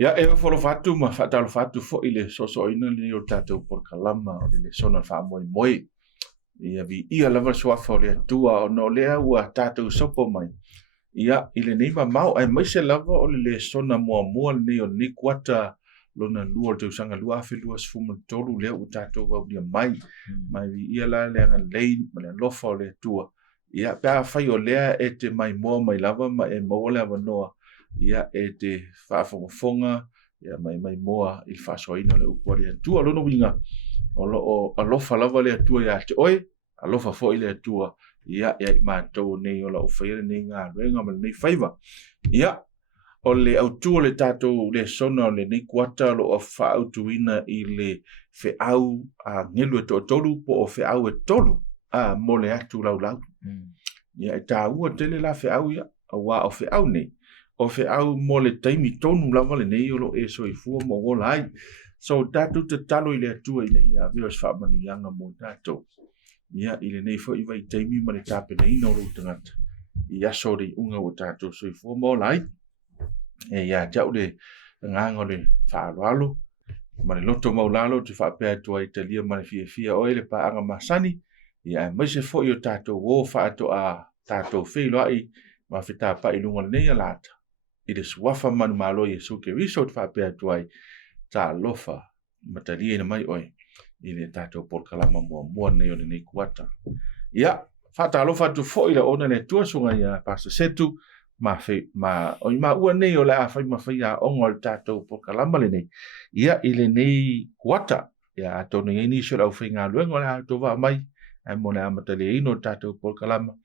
Ia e folo fatu ma fatalo fatu fo ile sosoina le o tatou porkalama o le Lesona fa'amoemoe ia vi ia lava suafa o le atua ona o lea ua tatou sopo mai ia i lenei mamao ae maise lava o le Lesona muamua lenei o lenei kuata lona lua o le tausaga lua afelua sefuma le tolu lea ua tatou aulia mai mai vi ia la le agalei ma le alofa o le atua ia pe afai o lea e te maimoa mai lava ma e maua le avanoa ia e te whaafongafonga, ia mai moa i whaasoaina le upua le atua lono winga o alofa lava le atua ia te oe, alofa fo i le atua ia i mātou nei o la uwhaire nei ngā ruenga ma le nei whaiva. Ia, o le autua le tātou le sona o le nei kuata lo o whaautuina i le whiau a ngelu e to tolu po o whiau e tolu mo le atu lau. Ia e tā ua tele la whiau ia, a wā o whiau nei. O whiau mo le taimi tonu lava le nei o lo e soifua mo wola ai. So tātou te talo i le atua i nei a veos whaamanu ianga mo tātou. Ia i le nei fo i vai taimi ma le tāpena ina o lo tangata. Ia so le unga o tātou soifua mo la ai. E ia jau le nganga o le whaaloalo. Ma le loto maulalo te whaapea tua i talia ma le fia oe le paanga masani. Ia mai se fo i o tātou o whaato a tātou whilo ai ma whita pa i lunga le nei a lata. I le suafa Manumalo Iesu ke riso te whapea tuai tā lofa matalia ina mai oi i le tātou porkalama mua nei o le nei kuata. Ia, whata alofa tu fo i le ona le tuasunga ia Pastor Setu ma oi ma ua nei o le a whai ma whai a ongo le tātou porkalama le nei. Ia i le nei kuata ia atonu i ni so lau whai ngā luenga le a tova mai ai mo le a matalia ino tātou porkalama.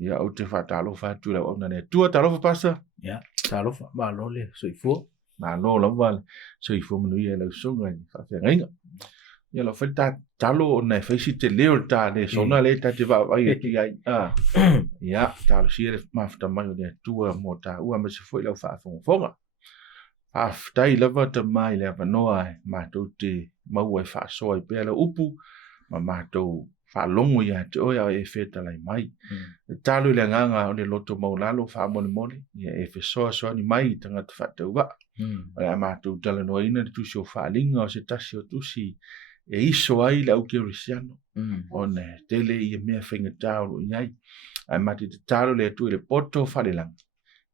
Ia o te whata alofa tu le ona le tua tā alofa Pastor. Ia. Talofa malo le soifua malo la wale soifua manu ia lau songa i whawhiangainga ia lau whaita talo o nei whaisi te leo ta le sona le ta te wawai e ki ai ia talo si ere mawhita mai o le atua mo ta ua ma se fwoi lau whaafonga whaftai lava ta mai le avanoa mātou te maua e whaasoa i pēla upu ma mātou whaalongo ia te oia e wheta lai mai. Talo le nganga o le loto maulalo whaamone mole, ia e whesoa soa ni mai i tangata whatau wa. Ai a mātou tala noa ina le tusi o whaalinga o se tasi o tusi e iso ai le auke orisiano. O ne tele i e mea whainga tāolo i ai. Ai mati te talo le atu le poto whalelang.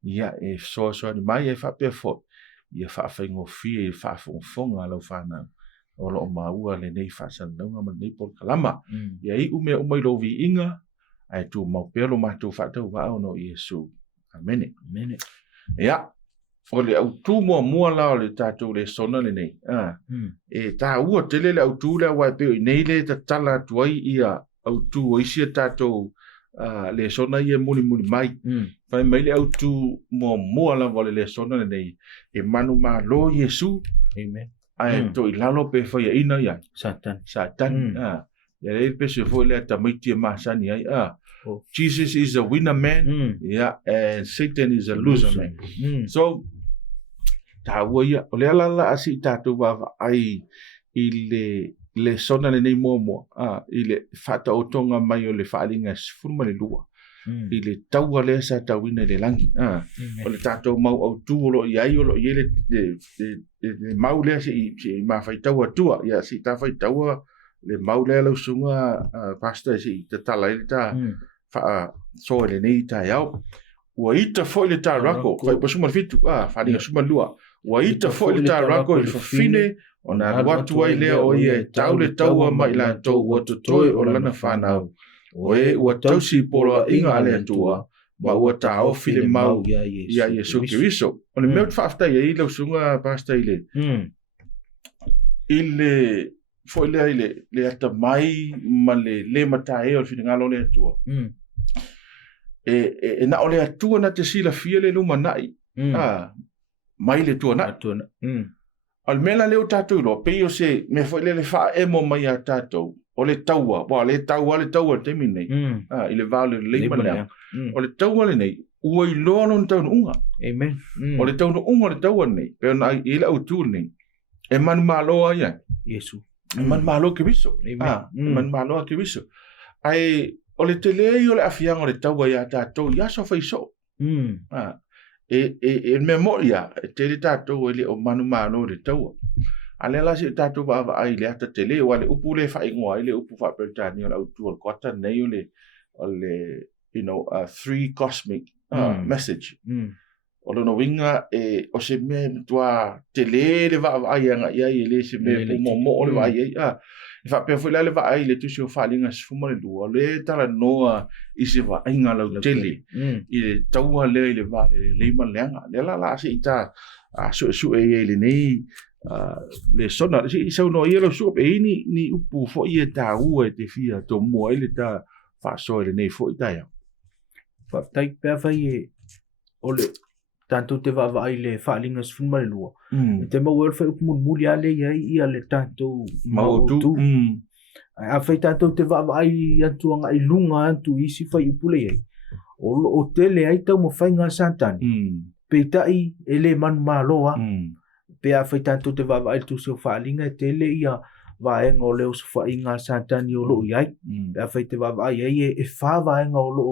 Ia e whesoa soa ni mai e whapea fo. Ia whaafengo fie i whaafonga lau whanau. O lo maua le nei whasandaunga ma nei porkalama. Ia i ume umai lo vi inga, ai tu mau pelo mātou whatau wao no Iesu. Amene. Ia, o le autu mua la o le tātou le sona le nei. E tā ua tele le autu le wai peo i nei le ta tala tuai ia autu o isia tātou le sona ia muni mai. Whai mai le autu mua la o le sona le nei. E Manumalo Iesu. Amen. Ai to i lalo pe Faiaina ia Satani ia le pe se foi le tamaiti masani ai Jesus is a winner man and Satan is a loser man. So ta ia o le ala asi tatu wa ai i le sona le nei momo i le fata o tonga mai o le whaalinga sifuruma le lua i le taua le sa tauina le langi o le tātou mau au tūolo i ai olo i le mau lea si ma whai taua tua ia si ta whai taua le mau lea lau sunga pasta si ta tala i le ta so le nei ta iau ua ita fo i le ta rako whai pasuma fitu whalinga suma lua ua ita fo i le ta rako i le whawhine o na watu ai lea o ia tau le taua mai la tau ua totoe o lana whanau Oe ua tausi polo inga ale atua, ma ua ta ofi le mau ia Iesu Kiriso. O le mea whaafta ia i lau sunga pasta i le. I le, fo i lea i le ata mai ma le mata e o fina ngalo le atua. E na o le atua na te sila fia le luma nai. Mai le tua na. Al mena leo tātou ilo, pei o se, me fo i le wha emo mai a tātou. O le taua, le taua te minei. I le vale le leima lea. O le taua le nei, ua i loa lon tauna unga. Amen. O le tauna unga le taua nei, pero na i le autu nei. E Manumalo ai ai. Iesu. Manumalo ke viso. Manumalo ke viso. Ai, o le telei o le afianga o le taua ia tātou, ia so fai so. e memoria te le tātou ele o Manumalo le taua. Ale la si tātou wa ai le ata te le wale upu le whaingoa ele upu whapeltani o la utu o kota nei o le three cosmic message. O lono winga o se me tua te le wa ai anga ia le se me mo le wa ai e fa pe foi le va ai le tusi o falinga sfuma le lua le tala noa i se va inga la tele i le taua le va le malenga le la se ita su e le nei le sona si so no ia lo su pe ni upu fo ia ta u e te fia to mo ele ta fa so le nei fo ita ya fa tai pe fa i ole tanto te va ai le falinga sfuma le lua te mo wel fa upu muli ale ia le tanto mautu a fa tanto te va ai atu nga ilunga atu isi fa upule ai o tele ai tau mo fainga Satani pe tai ele Manumalo pe a fa tanto te va ai tu so falinga tele ia va en o le so fainga Satani o lo ai pe a fa te va ai e fa va en o lo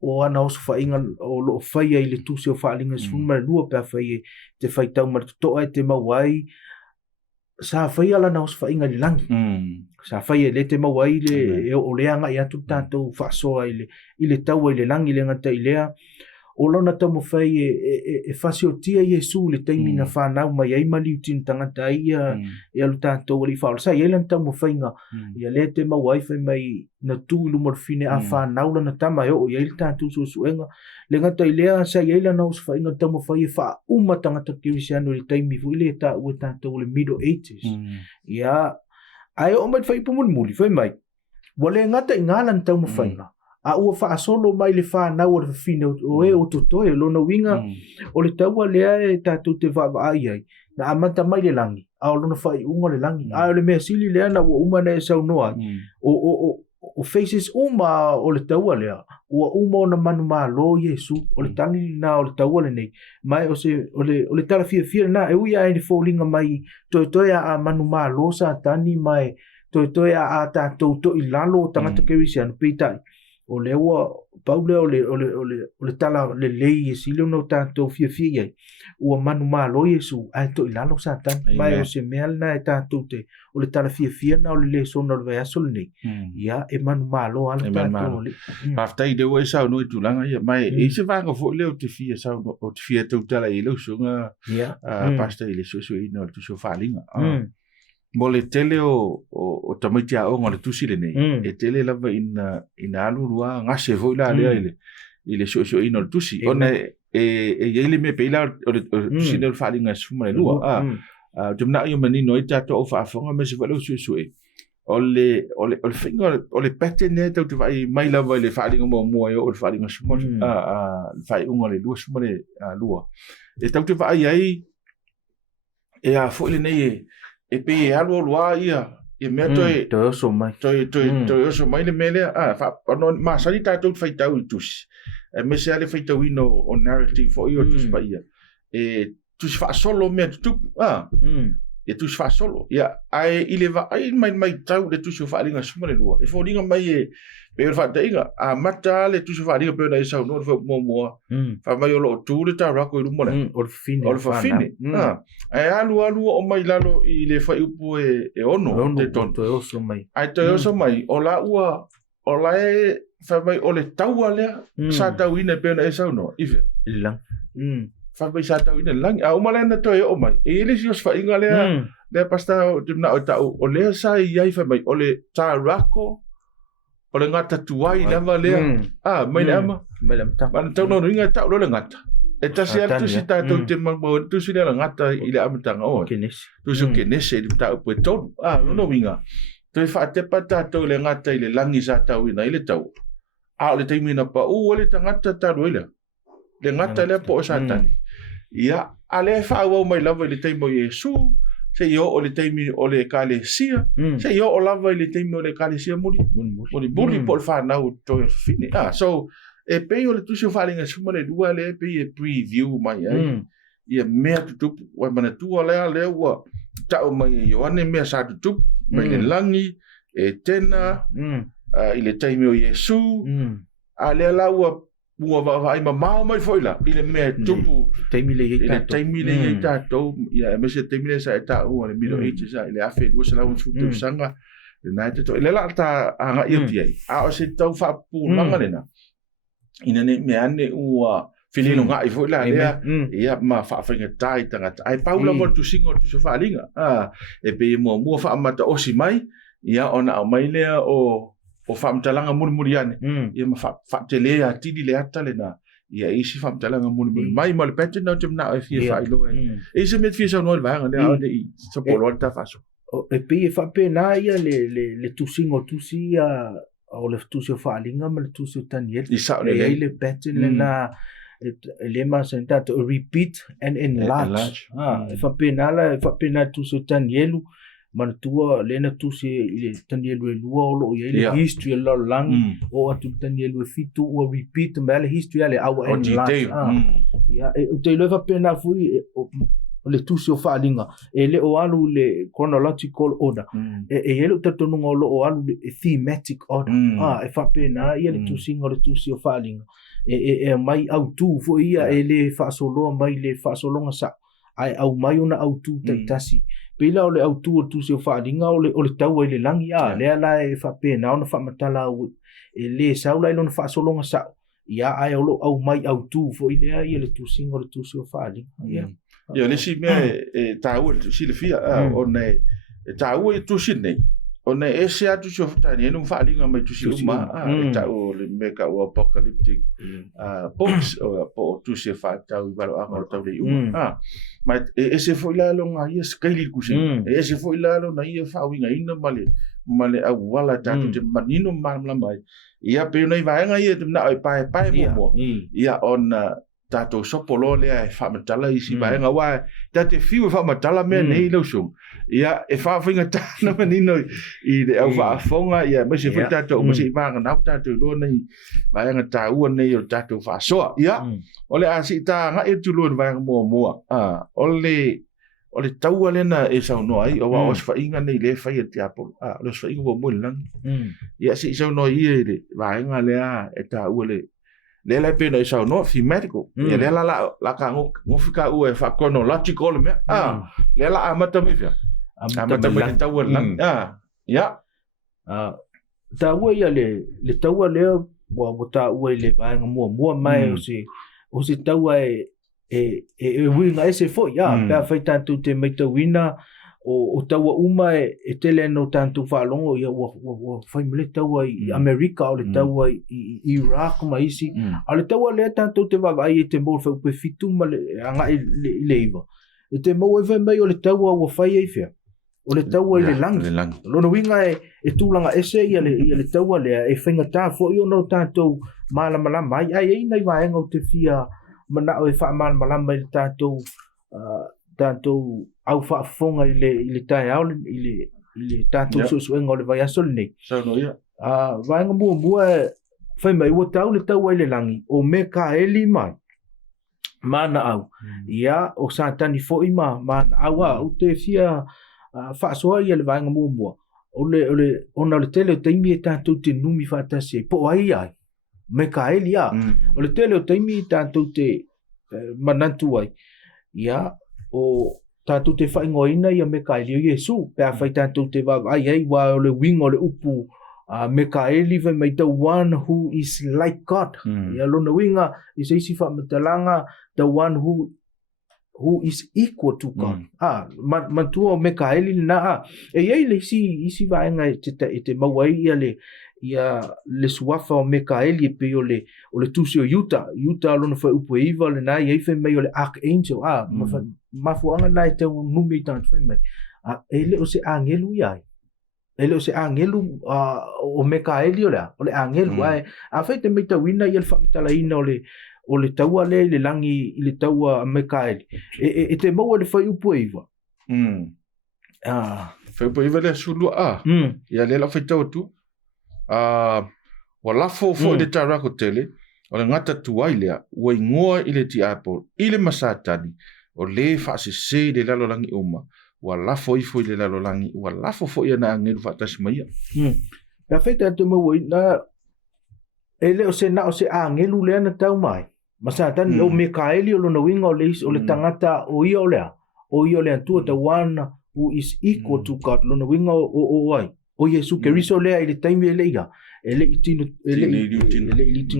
o ana o fa inga o lo fai ai le tusi o falinga sfuma lua pe fai te fai tau mar to ai te mawai sa fai ala na o fa inga lang sa fai le te mawai le o le anga ia tu tanto fa so ai le tau ai le lang le ngata ilea o lona tamo fai e fasio tia Iesu le taimina whanau mai ai mali utin tangata ia e alu tātou ali whaola. Sa iailan tamo fai nga ia le te mawai fai mai na tūlu morfine a whanau lana tama e o iail tātou suenga. Le ngata ilea sa iailan na os fai nga tamo fai e wha uma tangata kirisiano le taimi fu ile ta ue tātou le middle 80s. Ia ai o mai fai pumunmuli fai mai. Wale ngata ingalan tamo fai nga. A ua fa solo mai le fa na o le fine o e o totoe lona winga o le taua lea e tātou te va ai na amanta mai le langi a o lona fa i unga le langi a o le mea sili lea na ua uma na e sau noa o faces uma o le taua lea ua uma o na Manumalo Iesu o le tali na o le taua le nei mai o le tala fia na e uia e ni fōlinga mai toe a Manumalo Satani mai toe a tātou to i lalo tangata kerisiano peitai o le ua paule o le tala le lei e sile no tātou fia ai ua Manumalo Iesu ai to ilalo Satani mai o se mea na e tātou te o le tala fia na o le Lesona o le vaiaso le nei ia e Manumalo ala tātou le paftai de ua e sau no i tulanga ia mai e se vanga fo leo te fia sau o te fia tau tala i leo sunga pasta i le susu i no le tuso whalinga mo le tele o tamaitia o ngale tusi le nei e tele lava ina alurua ngase vo ila lea i le so ino le tusi ona e yeile me peila o le tusi le whalinga sfuma le lua jomna i manino i tato o whaafonga me se valo su e o le finga o le pete ne tau te vai mai lava i le whalinga mua o le whalinga sfuma whai unga le lua sfuma le lua e tau te vai ai e a fo le nei e pe alu lua ia e me toi so mai toi so mai le mele fa no ma sali ta tot fai tau tus e me se ale fai tau ino o narrative for you tus pa ia e tus fa solo me tu e tus fa solo ia ai ileva ai mai tau le tus fa linga suma le lua e fo linga mai e pe fa taiga a mata le tus fa linga pe na isa no fo mo fa mai o lo tu le ta ra ko lu mo o fine ai alu o mai lalo i le fai upu e ono te tonto e oso mai ai te oso mai o la ua o la e fa mai o le taua lea sa tau ina pe na isa no ife lang fa mai sa tau ina lang a uma lena to e o mai e le si os fa inga lea le pasta o na o tau o le sa i ai fa mai o le ta rako o le ngata tuai lava lea mai le ama ma tau no ringa tau lo le ngata e tasi al tusi tātou te mamau tusi le ngata i le amatanga o tusi kenese i tau pue tonu no winga toi whaatepa tātou le ngata i le langi sa tau ina i le tau a o le taimina pa o le tangata tātou i le ngata le po o Satani ia a le whaawau mai lava i le taimo Iesu se io o le taimi o le kalesia se io o lava i le taimi o le kalesia muri po le whanau toi fine so e pei o le tusi o whalinga suma le lua le pei e preview mai ai ia mea tutupu wai mana tua lea ua tau mai e Ioane mea sa tutupu mai le langi e tena i le taimi o Iesu a lea la ua mua va ai mau mai foi la ile me tupu taimi le ile taimi le tato ia me se taimi le sa ta o le milo e sa ile afe wo sala un futu sanga na te to ile la ta anga ia pia a o se tau fa pu langa lena ina ne me ane ua filino nga i foi la ia ma fa fringa tai tanga ai paula mo tu singo tu so fa linga e pe mo fa mata o si mai ia ona au mai le o whamtalanga murmuriane. Ia ma whamtelea tidi le ata le na. Ia isi whamtalanga murmuri. Mai ma le pete nau tem nao e fia whailo e. Isi met fia sa noa le vahanga le au le i. Sa polo ta faso. E pe e whape na ia le tusingo tusi o le tusi o whaalinga ma le tusi o taniel. I sao le le. Le pete le na le ma sentato repeat and enlarge. E whape na la e whape na tusi o tanielu. Manatua lena tusi ile tanielu e lua o lo ia ile history lo langi o atu tanielu e fitu o repeat ma le history ale au en la ia o te leva pena fui le tusi o whaalinga e le o alu le chronological order e ele te tonu ngolo o alu le thematic order e whapena ia le tusi ngolo le tusi o whaalinga e mai au tu fo ia e le whaasoloa mai le whaasolonga sa ai au mai ona au tu taitasi pela o le au tu o tu se whaalinga o le tau le langi lea la e whapena ona whamatala e le saula ilona whaasolonga sa ia ai au mai au tu fo ilea ia le tu singo le tu se whaalinga ia le si mea e tāua le si le fia o nei e tāua e tu si nei o nei e se atu se whatani e nung whaalinga mai tu si uma e tāua le meka o apocalyptic books o tu se whaatau i waro anga o tau le uma mai e se foi lalo nga ia skaili kusi e se foi lalo na ia whaawinga ina male au wala tatu te manino mamla mai ia pe nei vaenga ia te na pai mo ia on tato sopolo lea e whamatala i si vaenga wa tate fiu e whamatala mea nei lau sum ia e whaawinga tana manino i le au whaafonga ia masi foi tato masi vanga nau tato lo nei vaenga taua nei o tato whaasoa ia ole asi ta nga e tulo vaenga mua ole taua lena e sau no ai o wa os whainga nei le whai e te apolo ole os whainga mo lang ia si sau no i e le vaenga lea e taua le pena e sau no thematical ia le la ka ngofika u e fa chronological me le la amata me fia amata me taua lang ia taua ia le taua le wa taua le vaenga mo mai o se taua e winga ese fo ia pe fai tanto te meita wina o taua uma e tele no tanto falongo ia o fai mele taua i America o le taua i Iraq ma isi o le taua le tanto te vai e te mo fa pe fitu ma le anga i leiva e te mo e vai mai o le taua o fai e fia o le taua i le langi lo no winga e tulanga ese ia le taua le e fainga ta fo i no tanto mala mai ai nei vai ngo te fia mana o e fa mala mai tanto au whaafonga i le tae au i le tātou suenga o le vai asole nei. Sauno ia. Vaenga mua whai mai ua tau le tau ai le langi o me ka eli mai. Mana au. Ia o Satani fo i mana au o te fia whaasoa ia le vaenga mua. Ona le tele o teimi e tātou te numi whaatasi po ai ai. Me ka eli ia. O le tele o teimi e tātou te manantu ai. Ia o tātou te whaingoina ia me ka eli o Iesu. Pea whai tātou te ai wa o le wingo le upu me ka eli vai mai the one who is like God. Ia lona winga i se isi whamatalanga the one who is equal to God. Mantua me ka eli na e iei le isi vaenga e te mawai ia le suafa o me ka eli e pe o le tusi o Utah lona whai upu e iwa le na iei whai mai o le archangel. Mafuanga nai te numi tātu whai mai. Ele o se angelu iai. Ele o se angelu o me ka eli o le angelu. A whai te meita wina i le whamitala ina o le taua le langi i le taua me ka eli. E te maua le whai upu e iwa. Whai upu e iwa le sulua ia le la whai tau tu. Wa lafo fo i le tarako tele o le ngata tuai lea ua ingoa i le ti apol i le masatani o le whaasese le lalolangi uma ua lafo i fo i le lalolangi ua lafo fo i ana angeru whaatasi maia. Pea whaita atu maua i na ele o se na o se angelu le na tau mai ma Satani o Mikaeli o lona winga o le tangata o ia o le atua the one who is equal to God lona winga o ai o Iesu Keriso le ile taimi ele itinu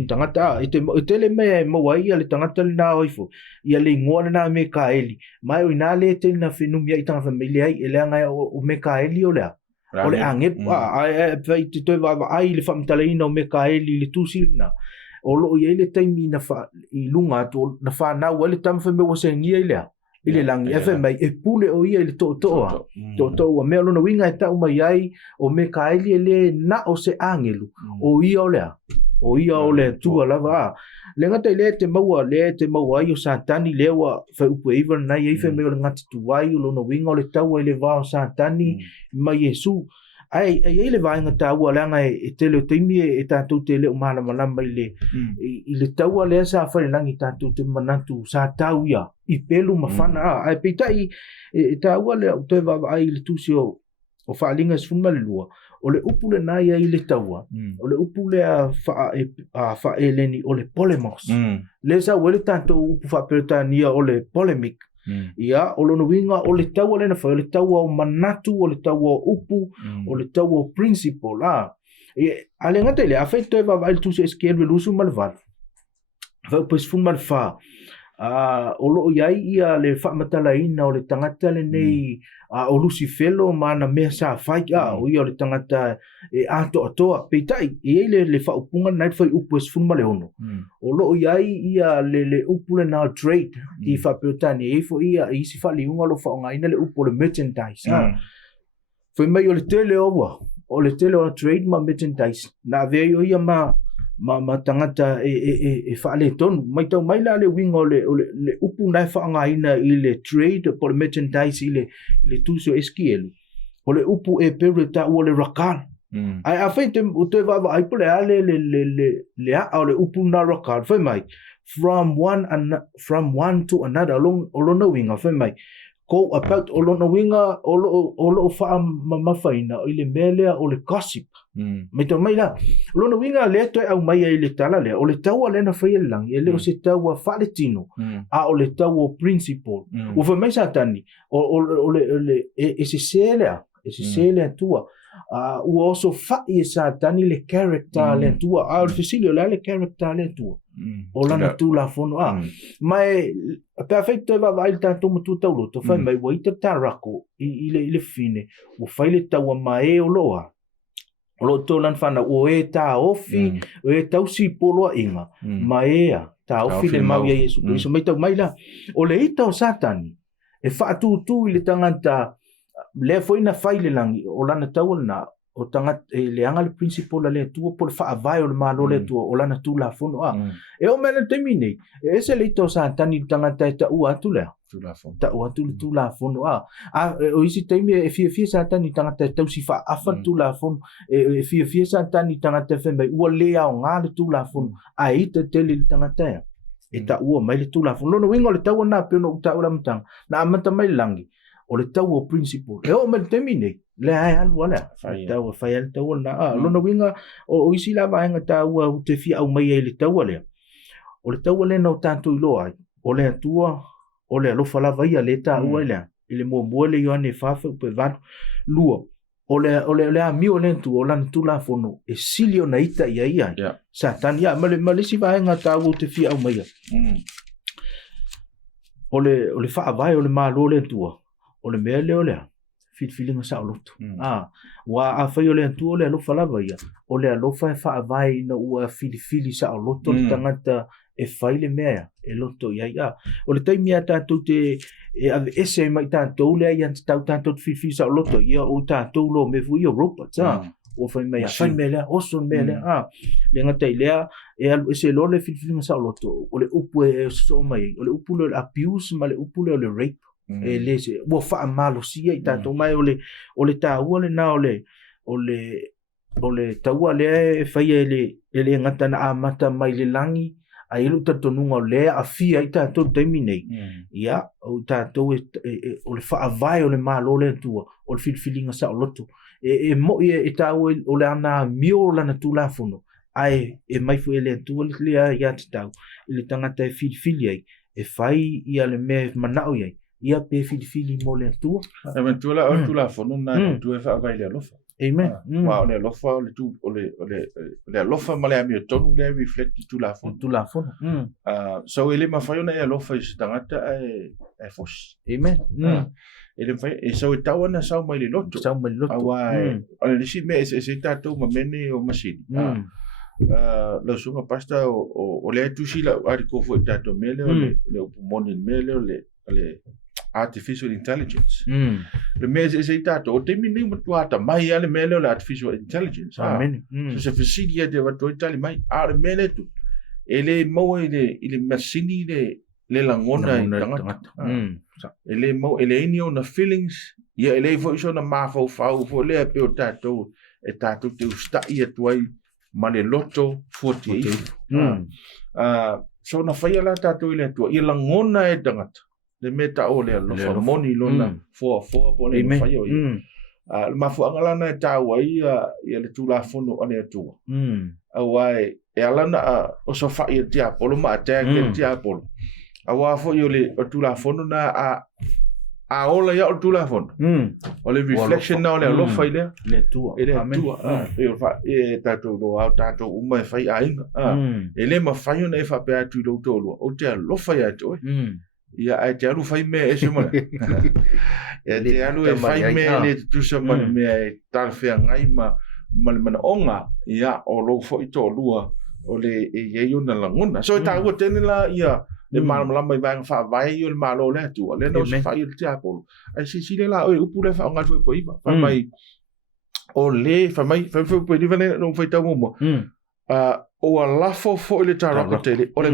tangata ele me mawai le tangata na oifo ia le ngoa na Mikaeli mai o ina le te na fenumia i tanga familia ai ele anga o Mikaeli o le ange ai te toi va ai le famtalaina o Mikaeli le tusina o lo ia le taimi na fa i lunga to na fa na wale tam fa me o se ngia ile langi mai e pule o ia le to o me lo winga e ta mai ai o Mikaeli ele na o se angelu o ia o le tua lava le ngata le te maua ai o Satani le wa fa upu even na ia fe me o ngati tu wai lo no winga o le tau ele va o Satani mai Iesu ai le vai ngata ua langa e tele taimi e tatu tele o mala malama ile tau le sa fa langi tatu te manatu sa tau ia i pelu mafana ai pitai e tau le te va ai le tusio o fa linga sfuma le lua o le upule na ia ile tau o le upule fa eleni o le polemos le sa wele tanto upu fa pertania o le polemic ia o lono winga o le tau le na fa le tau o manatu o le tau o upu o le tau o principle ale ngata le afeto va vai tu se esquerdo lusu malval va pues fun malfa o lo ia le fa matalaina o le tangata le nei o Lucifelo mana me sa fai o ia le tangata e ato peitai le fa upunga night fa upus fun maleono o lo ia le upule na trade i fa petani e fo ia i si fa liunga lo fa ngaina le upule merchandise foi mai o le tele o trade ma merchandise na ve ia ma tangata e fa le ton mai tau mai la le winga le upu na fa ngaina i le trade por merchandise i le tuso esquielo o le upu e pereta o le rakal ai a feite o te va ai pole ale le a le upu na rakal foi mai from one to another along no winga foi mai go about olona winga olo fa mafaina ile mele o le gossip me to mai la olona winga le to au mai ile tala le o le tau le na fai lang ele o se tau fa le tino o le tau principle o fa mai Satani o le ese sele tua o also fa e Satani le character le tua o Cecilio le character le tua o lana tu la fono mai perfecto va vai tanto mo tu tau to fai mai wai te tarako ile fine o fai le tau mai o lo to lan fana o e ta ofi o e tau si polo inga mai ta ofi le mau ia Iesu Kristo mai tau mai la o le ita o Satani e fa tu ile tanganta le foi na fai le langi o lana tau na o tanga le anga le principle le tu por fa vai o malo le tu o lana tu la fono e o mena termine e se le to Satani tanga ta u atu le ta u atu tu la fono o isi temi e fia Satani tanga ta si fa afa tu la fono e fia Satani tanga ta fe mai u le a nga le tu la fono ai te le tanga ta e ta u mai le tu la fono no wingo le ta na pe no ta ula mtang na amata mai langi o le tau o principle e o me termine le ai alu ala tau fai al tau na lona winga o isi la va nga tau o te fi au mai le tau le o le tau le no tanto i lo ai o le tua o le lo fala vai le tau ile mo le yo ne fa pe van luo o le ami o le tu o lan tu la fono e silio na ita ia Satani ma le si va nga tau o te fi au mai o le fa vai o le malo le tua o le mea leo lea filinga sa o loto wa a fai o le antu o le alofa lava ia o le alofa e faa vai na ua fili sa o loto le tangata e fai le mea e loto ia o le taimi a tātou te ave ese mai tātou lea i anta tau tātou fili sa o loto ia o tātou lo me fui o robots o fai mai a fai mea lea oso mea lea le ngatai lea e alu ese lo le filinga sa o loto o le upu e so mai o le upu le abuse ma le upu le o le rape e le se wo fa malo sia i tanto mai o le ta le na o le ta le fai ele ngata na amata mai le langi ai lu tanto nunga le a fia i tanto terminei ia o tanto o le fa vai o le malo le tua o le filinga sa o loto e mo e ta o le ana mio la na tu la fono ai e mai fu ele tu le ia te tau ile tangata e fili ai e fai ia le me manao ia ia pe fili mo le tu e men tu la fono na tu e fa vai le lofa amen wa le lofa le tu le lofa ma le ami tonu le reflect tu la fono so ele ma fai ona e lofa i tangata e fos amen ele fai e so tawa na sa mai le loto awa ale si me se tato ma mene o masini la sunga pasta o le tu si la ariko fo tato mele o le opumoni mele o le artificial intelligence le mese se tato o te mini matuata mai ale mele o le artificial intelligence amen so se fisidia de wato itali mai ale mele tu ele mo ile masini le langona tangata ele mo ele ini ona feelings ia ele fo iso na mafo fo le pe o tato e tato te usta ia tuai ma le loto 48 so na fai ala tato ile tu ia langona e tangata le meta o le lofa moni lona fo po le fai o ma fu angala na tawa ia le tula fono ane atua awai e ala na o so fai e tia polo ma te ke tia polo awa fo yo le tula fono na a ola ya tula fono o le reflection na o le lofa ile le tua e fa e tato lo au tato uma fai ainga ele ma fai ona e fa pe atu lo tolo o te lofa ya to ia ai te alu fai me e se mana e te alu e fai me le tu se mana me e tal fea ngai ma mana onga ia o lo fo i to lua o le e ye yo na langona so ta go tene la ia le malama mai vai fa vai yo le malo le tu le no se fai te apolo ai si le la o upu le fa nga fo po iva fa mai o le fa mai fa po iva no fai ta mo o ala fo ile tarako tele o le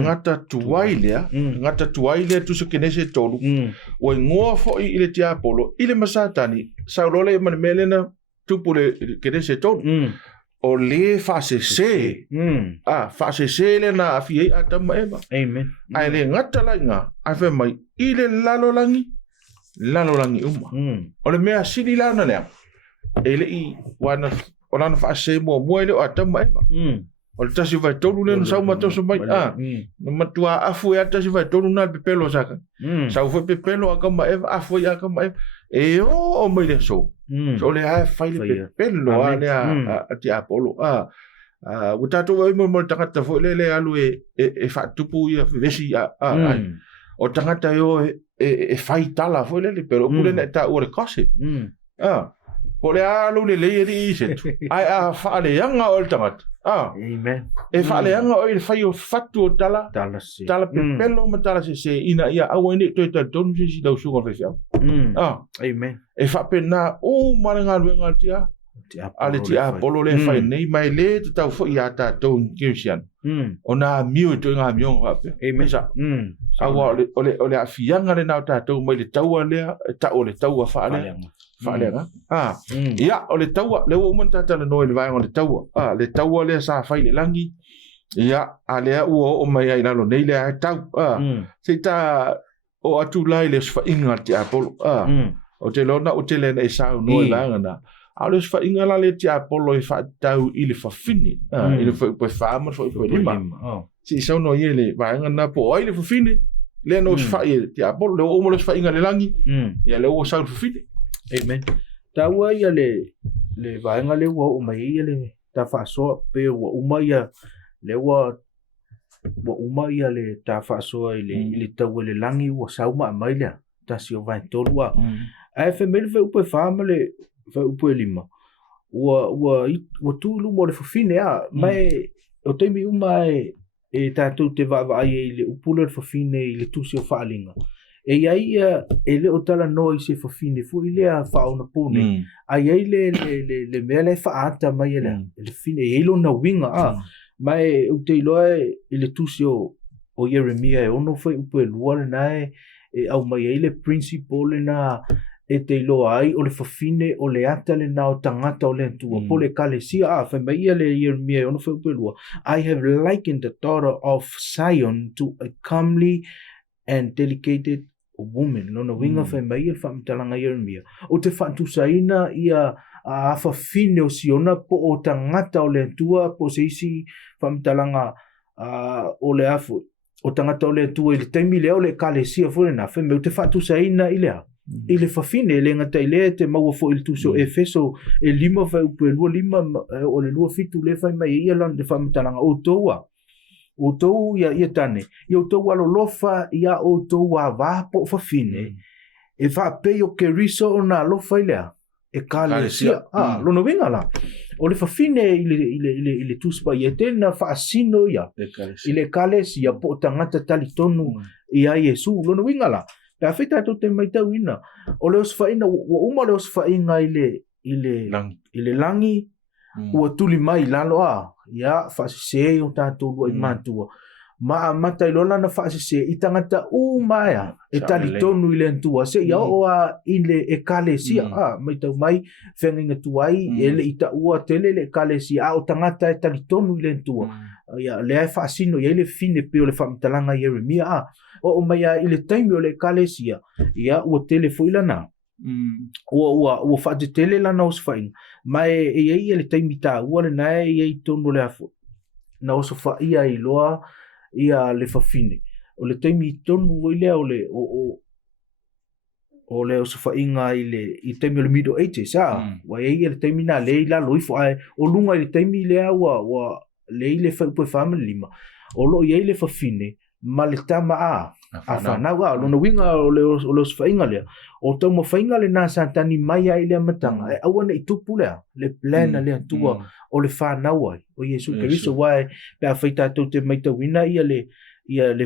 ngata tuaile tu se kenese tolu o ngoa fo ile tia apolo ile masatani sa role man melena tu pole kenese tolu o le fase le na afie atama ema amen ai le ngata la nga ai fe mai ile lalolangi uma o le mea sili la na le ele i wana ona fase mo ile atama ema o le tasi vai tolu le sa ma toso mai no matua afu ya tasi vai tolu na pepelo saka sa fo pepelo akama eva afu ya akama e o mai le so le ha fai le pepelo ale a ti apolo o tato vai mo tangata fo le alu e fa tupu ia vesi o tangata yo e fai tala fo le pero pule na ta o le kose o le alu le i se ai a fa le yanga o tangata amen e fale anga o fai o fatu o tala pepelo ma tala se ina ia au ni to tonu se da usu ko fefia amen e fa pena o maranga luenga tia ale tia polo le fai nei mai le te tau fo ia ta to kirsian ona miu to nga miu ha pe amen awa ole afianga le na ta to mai le tau le ta o le tau fa ale ia o le taua le o monta tala no le vai o le taua le sa fai le langi ia ale o mai ai lalo nei le tau se ta o atu lai le fa inga ti apolo o te lona o te le nei sa no le ngana a le fa inga la le ti apolo e fa tau i le fa fini i le fa fa mo fa po lima si sa no ye le vai ngana po ai le fa fini le no fa ti apolo le o mo le fa inga le langi ia le o sa fa fini amen taua ia le vaenga le ua uma ia le ta faso pe ua uma ia le ua uma ia le ta faso ile taua le langi ua sauma mai le ta si o vai tolua ai fe mele fe upe fama le fe upe lima ua tulu mo le fofine mai o teimi uma e tatou te va ai le upule le fofine ile tusi o faalinga e ia ele o tala no i se fafine fu ile a fauna pone ai le mele fa ata mai le fine elo na winga mai o te loe ile tusio o Jeremia ono foi upe luar nae au mai ile principle na e te lo ai o le fafine o le ata le na o tangata o le tua po le kalesia fa mai le Jeremia ono foi upe luar I have likened the daughter of Zion to a comely and delicated woman lona winga fa mai fa mtalanga Jeremia o te fatu saina ia a fafine o siona po o tangata o le tua po se isi whamitalanga o le afu o tangata o le tua i le taimi leo le kalesia fo le nafe me o te whatu saina i lea i le fafine le ngata i le te maua fo il tuso Efeso e lima fai upu e lua lima o le lua fitu le fai mai ia lan le whamitalanga o toua o tou ia tane i o tou alolofa ia o tou a vapo fafine e whape o ke riso o na alofa i lea e kalesia lono winga la o le fafine i le tuspa i e tena whaasino ia i le kalesia po tangata tali tonu i a Iesu lono winga la pe a whita ato te maitau ina o le oswhaina wa uma le oswhainga i le langi ua tuli mai lalo ia whaasisei o tātou lua i mātua mata ilola na whaasisei i tangata maia e tali tonu i le antua se ia oa i le e kalesia mai tau mai whenginga tuai e le ita ua tele le kalesia o tangata e tali tonu i le antua ia le ai whaasino ia le fine pe o le whamitalanga Jeremia o mai i le taimi o le kalesia ia ua tele fuilana ua whaatele lana o sfainga mai e ia le taimi tā ua le nae ia i tono le afu na oso whaia i loa ia le fafine o le taimi i tonu wailea o le oso whainga i taimi o le Middle Ages wa ia le taimi na le la loifo ai o lunga i le taimi lea wa le i le whaupoe whamana lima o lo ia i le fafine ma le tama a whanau lona winga o le oso whainga lea o tau mawhainga le nā Satani mai ai lea matanga e awana i tupu lea le plana lea tua o le whanau ai o Iesu Keriso wae pe a whaita tau te maitawina ia le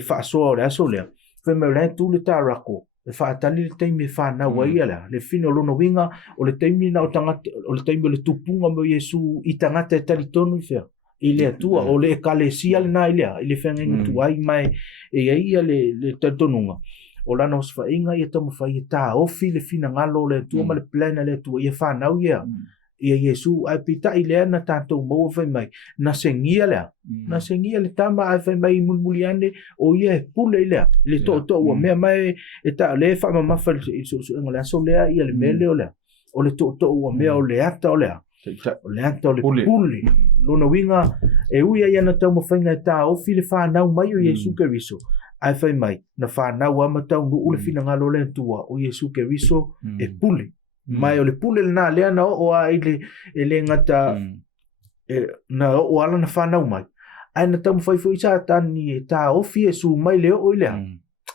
whaasoa o le aso lea whemau lea tu le tā le whaatali le taimi e whanau ai lea le fine o lona winga o le taimi na o le taimi o le tupunga mo Iesu i tangata e tali tonu i whea i lea tua o le kalesia le nā i lea i le whengenga tuai mai e ia le tatonunga o lana o sfainga ia tamu whai e tā ofi le fina ngalo le tua ma le plana le tua ia whanau ia ia Iesu ai pita i lea na tātou maua whai mai na sengia le tama ai whai mai i mulmuliane o ia e pule i lea le to'o ua mea mai e tā le whamamafa i suenga le aso lea ia le mele o lea o le to'o ua mea o le ata o lea o le ata o le pule lona winga e uia ia na tau mawhainga e tā ofi le whanau mai o Iesu Keriso ai whai mai na whanau ama tau nuu le fina ngalo le tua o Iesu Keriso e pule mai o le pule le nā lea na o a e le ngata na o ala na whanau mai ai na tau mwhaifo i Satani e tā ofi e su mai leo o i lea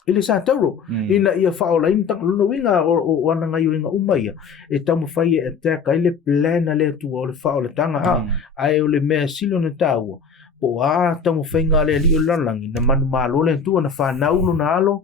ele sa tauro ina ia faola in tak no winga o ana ngai winga umaia e tamu fai e attack ile plan ale tu o le faola tanga ai o le me silo na tau po tamu fainga le li o langi na manumalo le tu na fa naulo na alo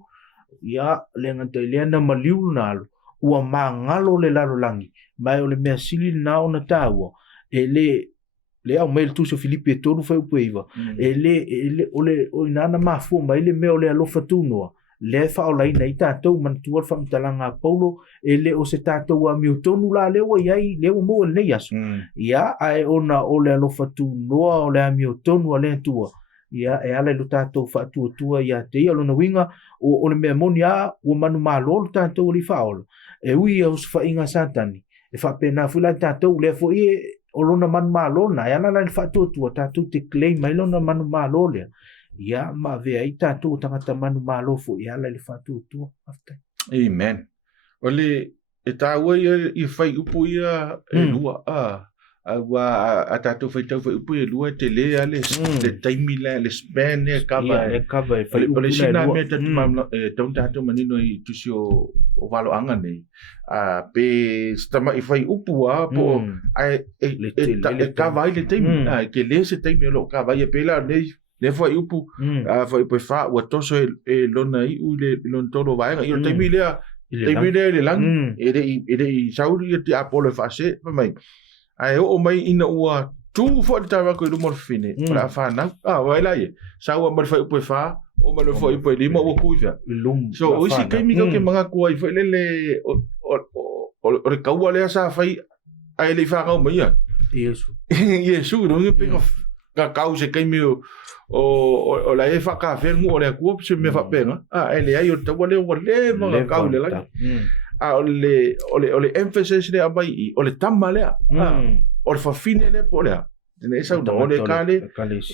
ia le ngata ile na maliu na alo ua mangalo le lalo langi mai o le me sili na o na tau le au mail tu so Filipe tonu fai upuiva ele o inana mafu mai le me o le alofa tunoa le faolaina i tātou manatua le whamitalanga Paulo ele o se tātou a miutonu la lewa iai lewa mo le nei aso ia ae ona o le alofa tunoa o le a miutonu a le atua ia e ala lo tātou whaatuatua ia te ia lona winga o le mea moni a ua manumalo lo tātou o li faola e ui au se whainga Satani e whapena fula tātou le fo i o lona manumalo na e ala le whaatuatua tātou te claim mai lona manumalo lea ia ma vea i tātou tangata manumalo fo i ala le whaatuatua Amen ole e tāua i whai upu ia e lua a tātou whai tau whai upu e lua te lea le taimi le span e kava ole sina mea tau tātou manino i tusi o walo anga nei pe stama i whai upu po e kava i le taimi ke le se taimi o lo kava i e pela nei le foi upu foi po fa o toso e lona i u le lon tolo vai i o taimi le lang e i sauri te apolo fa se mai ai o mai ina ua tu fo ta va ko lu morfine para fa na vai lá e sa o mal foi po fa o mal foi po lima o kuja so o si kai mi ke manga ko ai foi le o recau le sa fai ai le fa ga mai Iesu no me pego ka causa kai mi o la e whakawengu o le akua se me whapena ele ai o taua le ma kau le lai ole emphasis le abai ole tama le ole fafine le po le ne sa no ole kale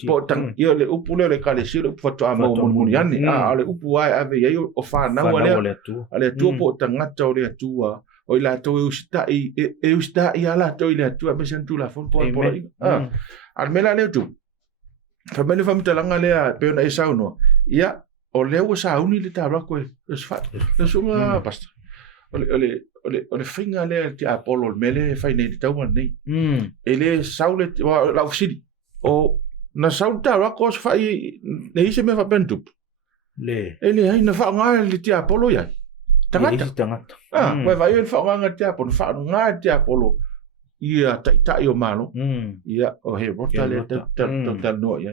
po tang yo le upu le kale si le foto ama mo yani ole upu ai ave yo o fa na ole tu po tanga to le tua o la to usta i ala to le tua be sentu la fon po al mela le tu fa mele fa mtalanga le pe na isa no ia o le o sa uni le ta ko es fa le sunga pasta ole finga le ti apolo mele fa nei ta wan nei ele saule la ofsidi o na sauta ra ko fa nei se me fa pentu le ele ai na fa nga le ti apolo ya tangata wa vai el fa nga ti apolo fa nga ti apolo ia ta yo malo ia o he rota le ta no ya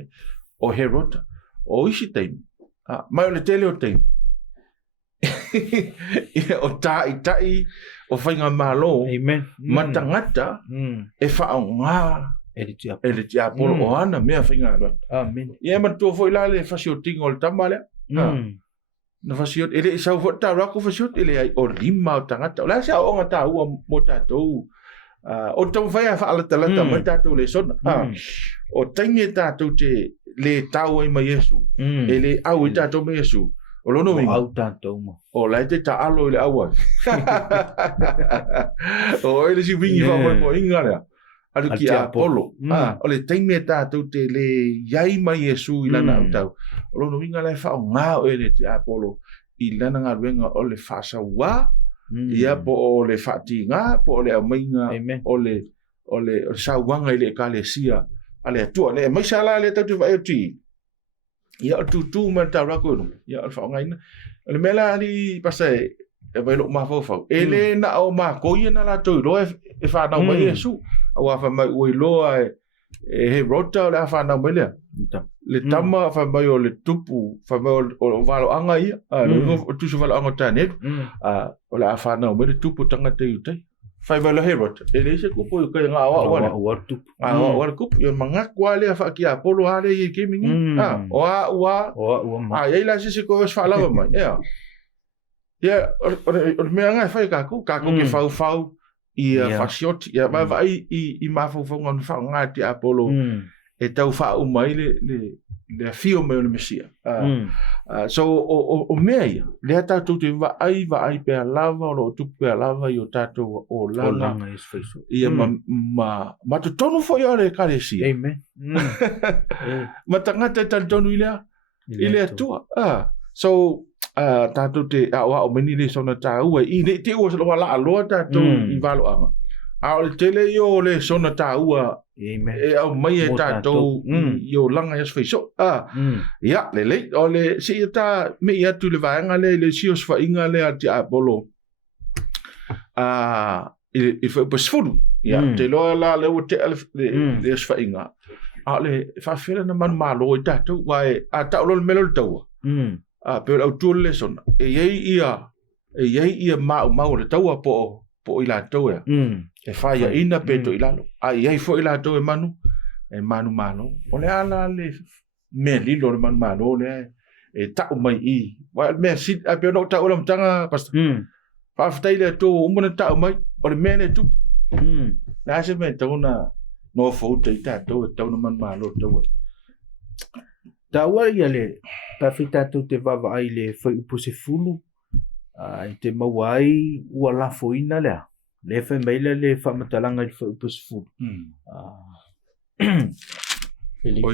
o he rota o isi tem mai le tele o tem o tai o fainga malo amen matangata e fa nga ele ti apolo o ana me fainga amen ia ma to foi la le fasio tingo le tamale na fasio ele sa fo ta ra ko fasio ele ai o lima o tangata la sa o ngata u mo ta to o tau vai fa ala tala ta mai ta to le son o tainge ta to te le tau ai mai Iesu ele au ta to mai Iesu o lono mi au tanto mo o la te ta alo le awa o ele si vingi fa mo ingala alu ki apolo o le tainge ta to te le yai mai Iesu ila na tau o lono ingala fa nga o ele te apolo ila na ngawenga o le fa sa wa ia po o le fatinga po le mainga o le sauanga ile kalesia ale tu le mai sala le tatu vai ti ia tu ma ta ra ko ia fa ngaina le mela ali pasai e vai lo ma fo ele na o ma ko ina la to lo e fa na mai Iesu o fa mai o lo e he rota la fa na mai le tama fa mai o le tupu fa mai o valo anga ia o tu se valo anga tane o la fa na mai le tupu tanga te utai fa mai le he rota ele se ko po ka nga wa tupu wa kup yo manga kwale fa ki apolo ale ye kimi wa ye la se ko fa la mai ya o me nga fa ka ko ke fa ia fasiot ia vai i mafo ngon fa nga ti apolo e tau fa o mai le fio me o mesia so o mea le ta tu te vai pe lava o tu pe lava yo tato o langa ia ma tu tonu fo yo le kalesia amen ma tanga te tonu ile tu so tato te o meni le sona ta ua i le te o so la lo tato i valo anga a le tele yo le sona ta ua e au mai e tato yo langa es feiso ia le o le si ta me ia tu le vanga le sios fa inga le ati apolo il foi pesfulu ia te lo la le o te le fa inga a le fa fela na Manumalo i tato wa a ta lo melo tau pero au tu le sona e ia ma le tau po ila tau e Faiaina pe to ilalo ai fo ila to e Manumalo o le ala le me lilo le Manumalo le e ta mai i wa me sit a pe no ta o tanga pas fa ftai le to o mo ta mai o le me le tu na se me to na no fo te ta to no Manumalo to ta wa ia le ta fita to te vava ai le foi puse fulu te mawai ua la foina le fa maila le fa matalanga le foi puse fulu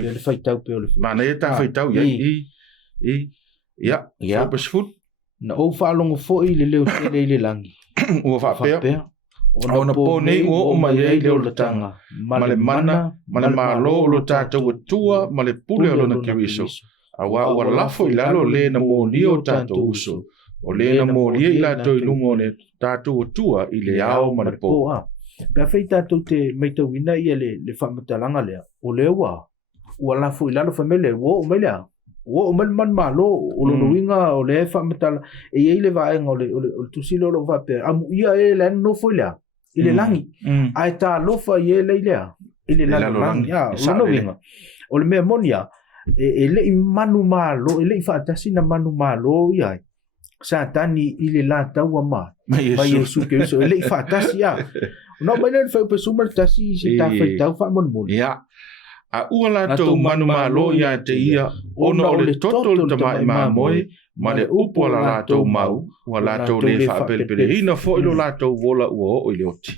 ele fai tau pe le mana e ta fai tau ia puse fulu na o fa longo foi le tele le langi o fa pe o na pone o mai le o tanga male mana male malo lo tata tua male pule lo na kiriso awa wa lafo ilalo le na molio tato uso o le na molia ila to ilungo le tato tua ile ao male po pe feita to te meita wina ia le famatalanga le o le wa lafo ilalo famele wo mele wo man malo o lo winga o le famatala e ile va en o le tusilo lo va pe amu ia ele no foila ile langi ai ta lo fa ile ile langi ya lo winga o le memonia ele i Manumalo ele i fatasi na Manumalo ia Satani i le lātau ama. Ma Iesu ke riso. Ele i whaatasi a. Una mai nai whai pesuma tasi i se tawhaitau whaamon. Ia. A ua lātou manumalo ia te ia, ono o le totol tamai māmoe, ma le upo la lātou mau, ua lātou le whaapele hina fo ilo lātou wola ua o i le oti.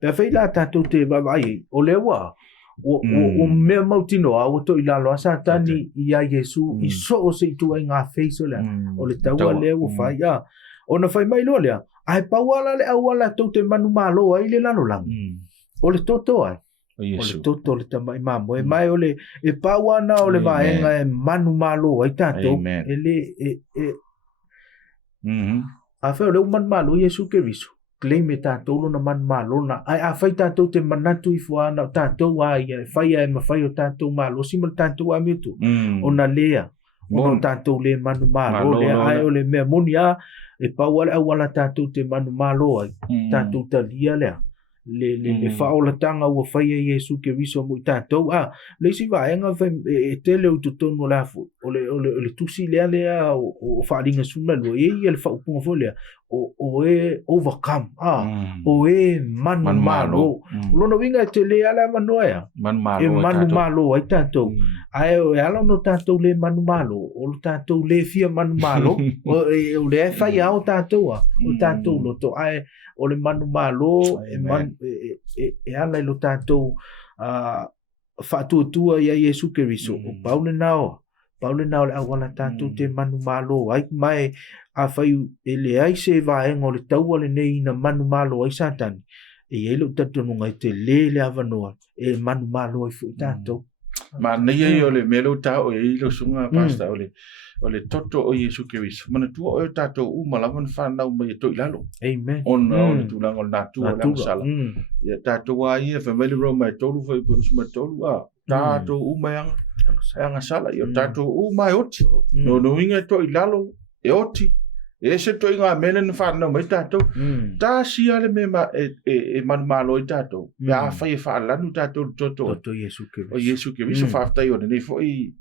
Pea whai la tātou te wawai, o le ua, o mea mautino a o to i lalo a Satani i a Iesu, i so o se i tua i ngā feiso lea, o le taua lea o whai a. O na whai mai lo lea, ai pauala le au ala tau te manumalo a i le lalo lang. O le toto ai. O le toto le tamai mamo. E mai o le e pauana o le vaenga e manumalo ai tātou. E le a whai o le manumalo Iesu ke riso. Klei me tātou lo na manumalo na. Ai a whai tātou te manatu i fuana o tātou ai. E whai e mawhai o tātou malo. Sima tātou a mitu. O na lea. O na tātou le manumalo. Le ai o le mea moni a. E pauale au ala tātou te manumalo ai. Tātou talia lea. Le whaolatanga ua whaia Iesu ke riso mo i tātou. Le si vaenga e tele o tutonu lafu. O le tusi lea lea o whaaringa sumalu. E ia le whaupunga fo lea. O e overcome. O e manumalo. Lona winga e te lea la manoea. E manumalo ai tātou. Ai o e ala no tātou le manumalo. O le tātou le fia manumalo. O le e whaia o tātou. O tātou loto. Ai o le manumalo e ala ilo tātou whātuatua ia Iesu ke riso. O paule nao le awala tātou te manumalo. Ai mai a whai e le ai se vaenga o le taua le nei na manumalo ai Satani. E elo tatonunga i te le avanoa. E manumalo ai fu i tātou. Ma nei ai o le melo tau e ilo sunga pasta o le toto o Iesu ke riso. Mana tua o tātou umalawan whanau mai e toi lalo. Amen. Ona o le tūlanga o nātua le masala. Ia tātou a ia whameli roma e tolu whai perusuma tolu a. Tātou umayanga. Anga sala. Ia tātou umai oti. No inga e toi lalo e oti. E se toi ngā menen whanau mai tātou. Tā sia le mema e manumalo i tātou. Ia whai e whaalanu tātou toto. Toto Iesu ke riso. O Iesu ke riso whaftai o nei fo i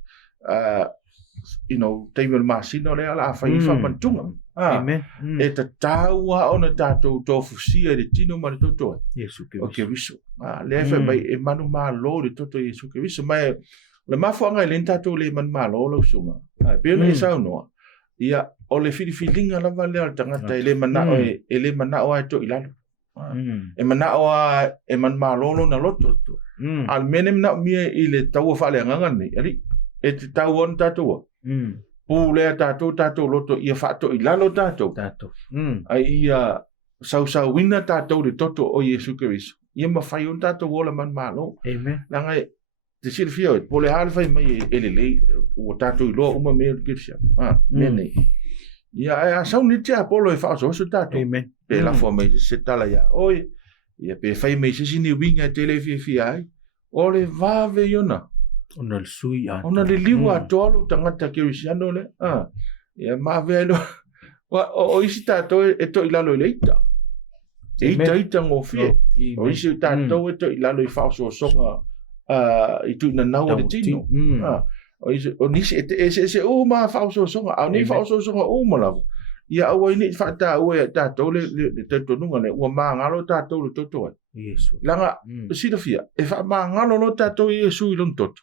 teimel masino le ala whai whamantunga. Amen. E ta tāua o na tātou tōfu sia le tino ma le toto. Iesu ke O ke riso. Le whai mai e manumalo le toto Iesu ke riso. Mai le mafuanga e len tātou le manumalo lau sunga. Pena e sau noa. Ia o le whiriwhiringa lava lea le tangata e le manao ai to i lalo. E manao a e manumalo na loto. Al mene mna mia i le taua whale angangani. Ali, e te tau on tātou. Pūlea tātou loto ia whaato i lalo tātou. Ai ia sau wina tātou le toto o Iesu ke riso. Ia mawhai on tātou o la manumalo. Amen. Langai, te sirifia o pole halwhai mai e lelei o tātou i loa uma mea kirsia. Mene. Ia a sau ni te apolo e whaaso osu tātou. Amen. Pe la fua mai se tala ia. Oi, ia pe whai mai se sini winga te le fia ai. O le vave iona. Ona le sui atu. Ona le liwa atolo tangata kirisiano le. Ia mave alo. O isi tātou e to ilalo i leita. Eita ngofie. O isi tātou e to ilalo i whaaso songa. I tu na nau de tino. O nisi e se o ma whaaso songa. Au ni whaaso songa o malawa. Ia awa ini whaata ua e tātou le tatonunga le. Ua maa ngalo tātou le toto ai. Iesu. Langa, sida fia. E wha maa ngalo lo tātou Iesu i lon toto.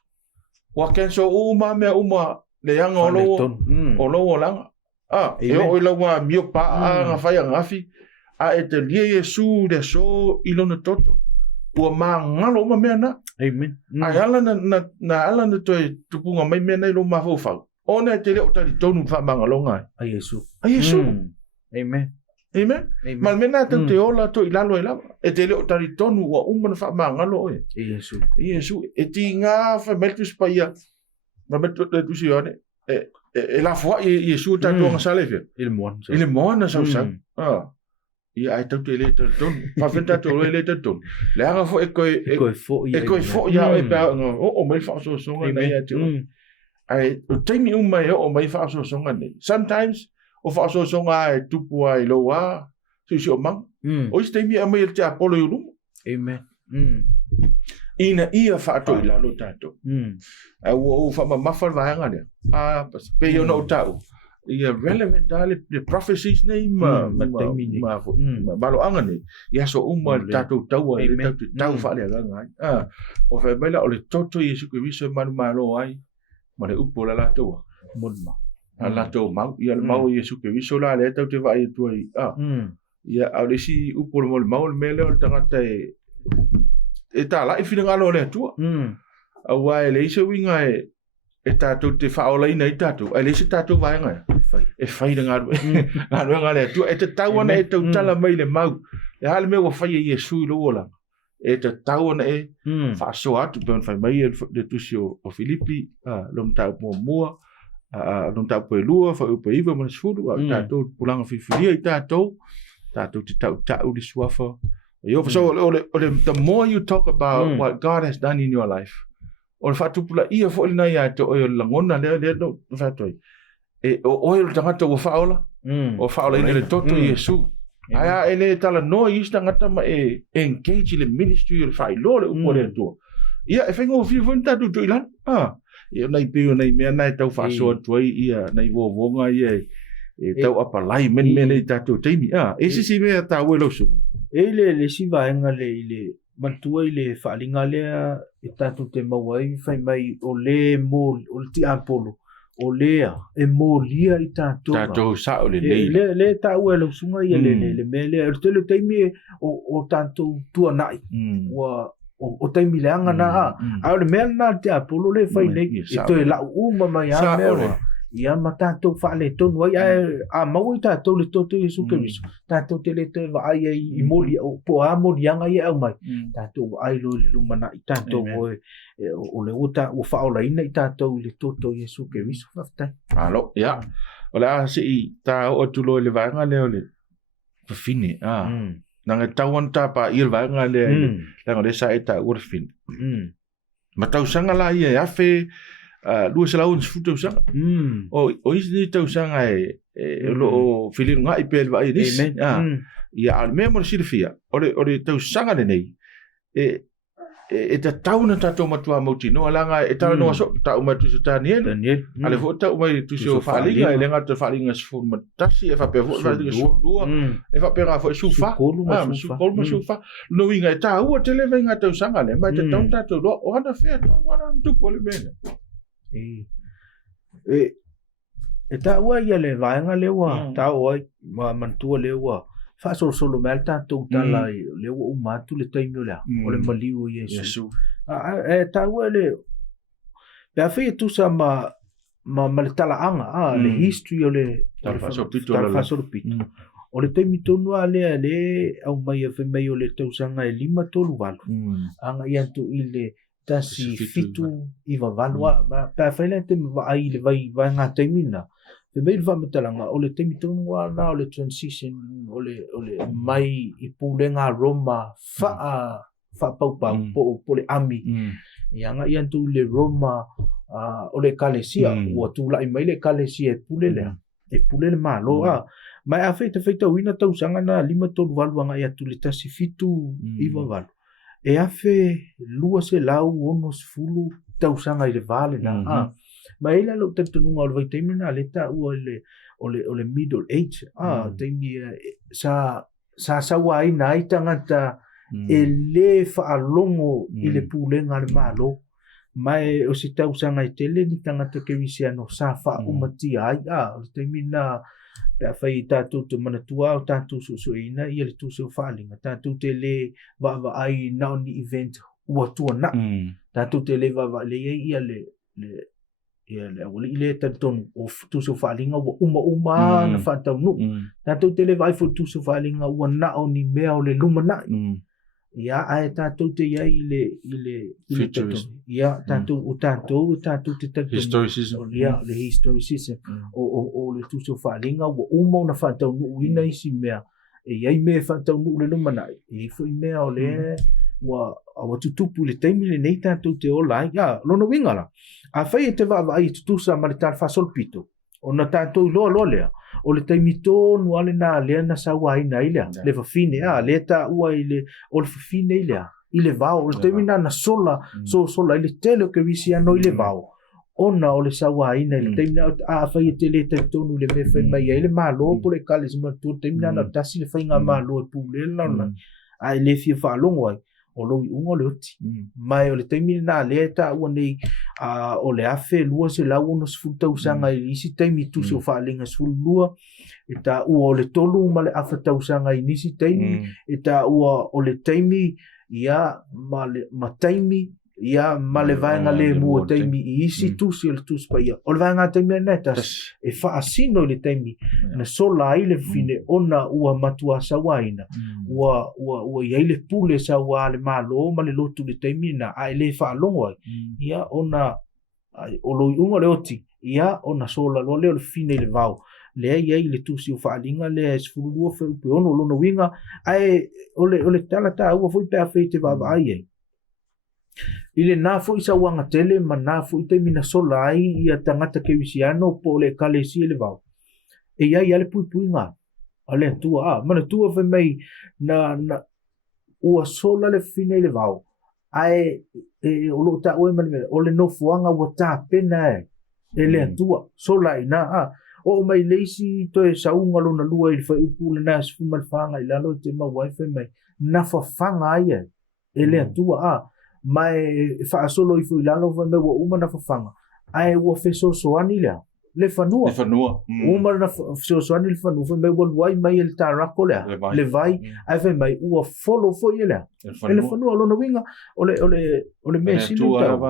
Wa kenso o ma mea uma le anga o lo langa. E o i lawa mio pa a nga whai a ngafi. A e te lia Iesu le so i lona toto. Ua maa ngalo uma mea na. Amen. Ai ala na ala na toi tupunga mai mea nei lo ma fau. Ona e te leo tari tonu wha maa ngalonga. A Iesu. A Iesu. Amen. Amen. Mal mena te ola to i lalo e lava. E te leo tari tonu ua umana wha maa ngalo oe. Iesu. Iesu. E ti ngā wha meltus pa ia. Ma meltus i ane. E la fua i Iesu tātua ngā salefia. Ile moana sau. Ia ai tau te le tari tonu. Whawhenta tō roi le tari tonu. Le anga fo e koe fo ia e pēr. O mai whaaso songa nei a te o. Ai, o teimi umai o mai whaaso songa nei. Sometimes, o whaaso songa e tupu ai loa. Si o mang. O isi teimi a mai te apolo i rumo. Amen. Ina ia whaato i lalo tātou. O whamamawhal vahanga lea. Pe o no tau. ia relevant le prophecies nei ma balo anga nei ia so tatou tau le tau fa le anga o fa bela o le toto Iesu Kristo Manumalo ai ma le upo la latou Mulma. latou mau ia le mau Iesu Kristo la le tau te vai tu ai ia au le si upo le mau le mele o tangata e ta la fina ngalo le tu au ai le iso winga e tatou te whaolaina i tatou. Ai lese tatou vaenga. E whai na ngā lea. E te tauana e tau tala mai le mau. E hale mea wa whai e Iesu i loola. E te tauana e whaaso atu. Pēn whai mai le tusi o Filipi. Lom tau mua. Lom tau poe lua. Whai upa iwa mana sifuru. Tatou pulanga whiwhiria i tatou. Tatou te tau li suafa. So the more you talk about what God has done in your life, o le whaatupula ia fo ili nai ai te oe o langona lea no whaatoi. E o oe o tangata o whaola, o whaola ina le toto Iesu. Aia e le tala no i ista ngata ma e engage le ministry o le whailo le upo le atua. Ia e whaingo o whiwho ni tatu tu ilan. Ia nei peo nei mea nai tau whaasoa tuai ia nei wōwonga ia e tau apalai men i tatu teimi. E sisi mea tau e lausu. E le sivaenga le mantua i le whaalinga lea e tātou te mauai whai mai o le ti apolo o lea e mō lia i tātou tātou sa o le leila le tāua e lausunga i le mele e te le teimi o tātou tua nai o teimi le anga na a le mea na te apolo le whai nei e toi lau uma mai a mea ia ma tātou whaale tonu ai a mau i tātou le toto Iesu Kristo tātou te le toi waai i moli po a moli anga i au mai tātou waai lo le lumana i tātou o le ota o whaola ina i tātou le toto Iesu Kristo whaftai alo ia o le a si i tā o tulo le vaenga leo le pawhine nanga tauan tāpa i le vaenga leo langa le sa e tā ura whine ma tausanga la ia e afe lua se lau nsifuta usanga o isi ni tau sanga e lo o whiliru ngai pe le vai nisi ia al mea mora sirifia o le tau sanga le nei e ta tauna tatou matua mauti no alanga e tau no so tau matu Satani ale fo tau mai tu so falinga e lenga te falinga sfur matasi e fa pe fo fa de so lua e fa pe ra fo sufa ma sufa no winga e tau o tele venga tau sanga le mai te tau tatou lo o ana fe wana tu pole mena e ta ua ia le vaenga le ua ta ua ma mantua le ua fa solo mel tātou tala le ua umatu le taimi o lea o le maliu o Iesu e ta ua le pe a whai tusa ma le tala anga le history o le Talfasolopito o le taimi tonua lea le au mai a whai o le tausanga e 5 anga i antu i le tasi fitu i wavalua ma pa whaile te ai le vai ngā taimina pe mei le whamatalanga o le taimi tonua na o le transition o le mai i pūlenga Roma wha paupau po le ami i anga i antu le Roma o le kalesia ua tūlai mai le kalesia e pule le malo mai a whaita wina tausanga na 5 tolu walu anga i atu le tasi fitu i wawalu e afe lua se lau ono sfulu tausanga i le vale na ma ila lo tantununga o le vaitaimi na le ta ua o le middle age taimi sa wai na i tangata e le whaalongo i le pūlenga le malo mai o se tausanga i tele ni tangata kerisiano sa wha umati ai o le taimi na pe fai tātou te manatua o tātou susuina i le tūseo whaalinga tātou te le wa ai nao ni event ua tua na tātou te le wa le i le tātou o tūseo whaalinga ua uma na whātau nu tātou te le wa ai fo tūseo whaalinga ua nao ni mea o le lumana ia ai tātou te ia i le tātou ia tātou te tātou historicism ia le historicism o le tūseo whaalinga ua uma na whātau nu ina isi mea e iai mea whātau nu le lumana e fo i mea o le ua tutupu le taimi le nei tātou te ola lono wingala a whai e te wa ai tutusa ma le Talfasolopito o na tātou loa lea o le taimi tonu ale na lea na saua ai na ilea le whawhine le ta ua i le o le whawhine ilea i le vao o le taimi na sola i le tele o kerisiano i le vao ona o le Faiaina le taimina a fai te le taitonu le me fai mai ai le malo po le kale sima tu taimina na tasi le fai ngā malo e pule launa ai le fia whaalongo ai o lo ungo le oti mai o le taimina na le ta ua nei o le afe lua se lau ono sfutau sanga i isi taimi tu se o whaalinga sfulu lua e ta ua o le tolu ma le afa tau sanga i nisi taimi e ta ua o le taimi ia ma taimi ia ma le vaenga le mua taimi i isi tusi o le tusi pa ia. O le vaenga taimi e netas e whaasino le taimi na sola ai le fine ona ua matua Faiaina. Ua iai le pule sa ua le malo ma le lotu le taimi na ai le whaalongo ai. Ia ona o loi unga le oti. Ia ona sola lo leo le fine le vau. Lea iai le tusi o whaalinga lea esfurulua wheu pe ono lona winga. Ai o le talata ua fui pea whei te vava ai ai. Ile nā fo isa wanga tele ma nā fo ite mina sola ai ia tangata kewisiano po le kalesi le vau. E ia ia le pui ngā. Ale tua mana tua fe mai na ua sola le fine le vau. Ai o lo ta oe mani o le no fuanga ua tā pena e. E le tua sola i nā o mai leisi to e saunga lona lua i whai upu le nā sifu malwhanga i lalo te mawai fe mai. Na whawhanga ai e. E le tua mai whaasolo i fui lalo vai me ua uma na whawhanga. Ai ua whesosoani lea. Le whanua. Uma na whesosoani le whanua. Vai me ua luai mai e le tarako lea. Le vai. Ai vai mai ua follow foi lea. E le whanua lona winga. O le mesi le tau.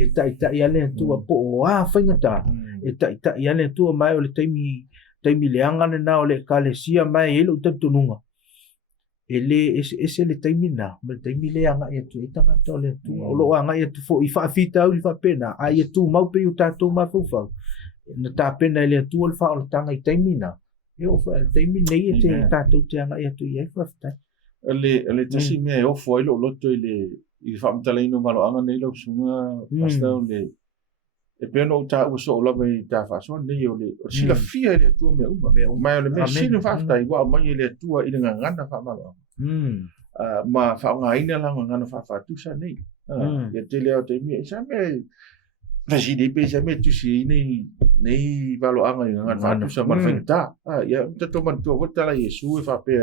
E ta ia lea tua po o whainga ta. E ta ia lea tua mai o le taimi leanga le na o le kalesia mai e lo tatununga. Ele ese le taimina ma le taimi le anga e tu itanga to le tu o lo anga e tu fo i fa fita u fa pena ai e tu mau pe u tato ma fu fa na ta pena le tu o fa o tanga i taimina e o fa le taimina e te tato te anga e tu i fa fa le tasi me o fo lo to i fa mtalaino malo anga nei lo sunga pasta le e peno ta o so la vai ta fa so nei o le si la fia le tu me ma le me sino fa ta igual ma le tu i le ngana fa malo ma fa nga ina la ngana fa tu sa nei e te le o te mi sa me vas-y des pays jamais tu si nei valo anga ngana fa tu sa ma fa ta ya to man to vota la Iesu fa pe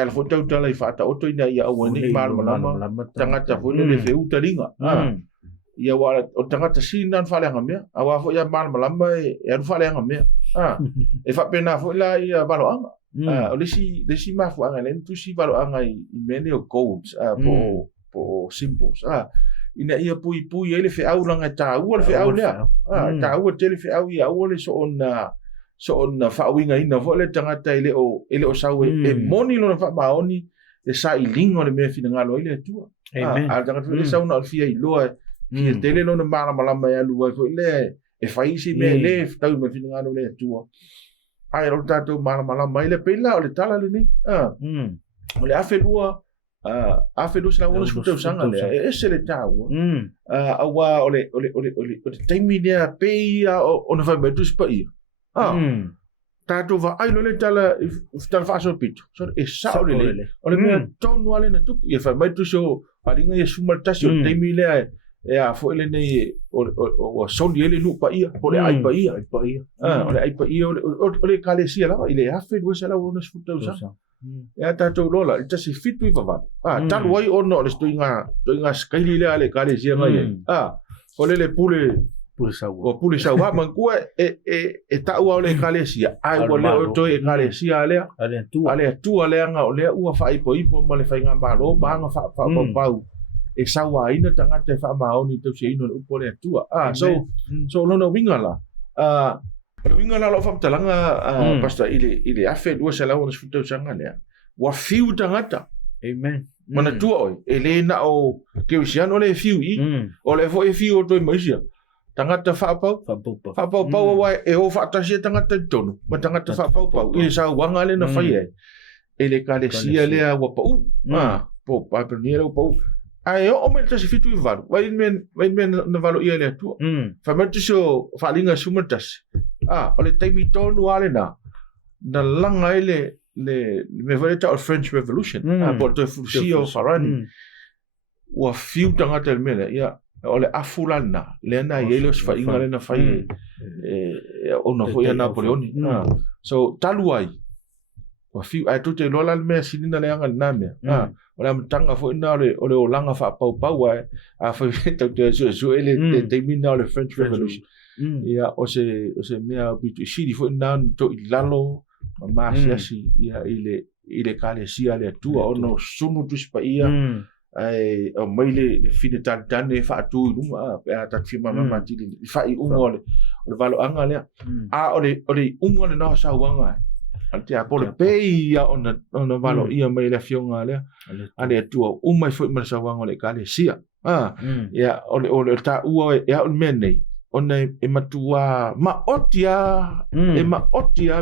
el foto ta la fa ta o to ina ya o ni mal malama tanga ta fo le fe utalinga ia wala o tangata sinan falenga mea awa fo ia mal malamba e falenga mea e fa pena fo la ia baloanga o lesi ma fo anga len tu si baloanga i mene o codes po symbols ina ia pui ele fe au langa ta u fe au lea ta u tele fe au ia o le so on fa winga ina fo le tangata ele o sau e moni lo fa maoni e sa i lingo le me fina ngalo ile tu a tangata le sa una fia i loa Ia tele no na malama ya lua fo le e faisi me le tau me fina ngano le tua. Ai ro tato malama ile pela o le tala le ni. O le afe lua sina wona sfuta usanga le e se le tau. Awa o le taimi dia pe o na fa betu spa ia. Tato va ai lo le tala sta fa so pito. So e sa o le. O le me tonu ale na tu ia fa betu so palinga ia sumaltasi o taimi le e a fo ele nei o soni ele nu pa ia po le ai pa ia o le ai pa ia o le kalesia la ile afe do sala o na sfuta usa e ta to lola ita si fit wi va ta wai o no le stoinga skaili le ale kalesia ngai o le pule sa wa man ko e ta wa le kalesia ai o le o to e kalesia ale tu ale nga o le u fa ipo ma le fa nga ba lo ba nga fa pau e sawa ina tangata fa maoni to se ino upo le tua so no winga la lo fa talanga pasta ile afe do sala ona sfuta sanga le wa fiu tangata amen mana tua oi ele na o ke usiano le fiu i o le fo e fiu to maisia tangata fa pau wa e o fa ta se tangata tonu ma tangata fa pau i sa wanga le na fa ye ele kalesia le wa pau po pa pernero pau ai o me tasi fitu i valu vai men na valu ia le tu fa mertu so fa linga sumertas o le taimi tonu ale na langa ele me vale ta French Revolution po to fusio farani wa fiu tangata mele ia o le afulana lena yelo sfa inga lena fai ona fo ia Napoleone so taluai wa fi ai to te lola me sinina le anga na me ola mtanga fo ina ole olanga fa pau ai a fa te so ele te mina le French Revolution ia o se mea bitu sidi fo ina to ilalo ma si ia ile kale sia le tua ono sunu tu spa ia ai o maile fine tane fa tu lunga ta firma mama ti fa I ungole o valo anga le a ole ungole na sa wanga ante a pole pei ia ona valo ia maile fionga le ale tua umai foi ma sa wanga le kale sia ia ole ta ua ia o mene ona e matua ma otia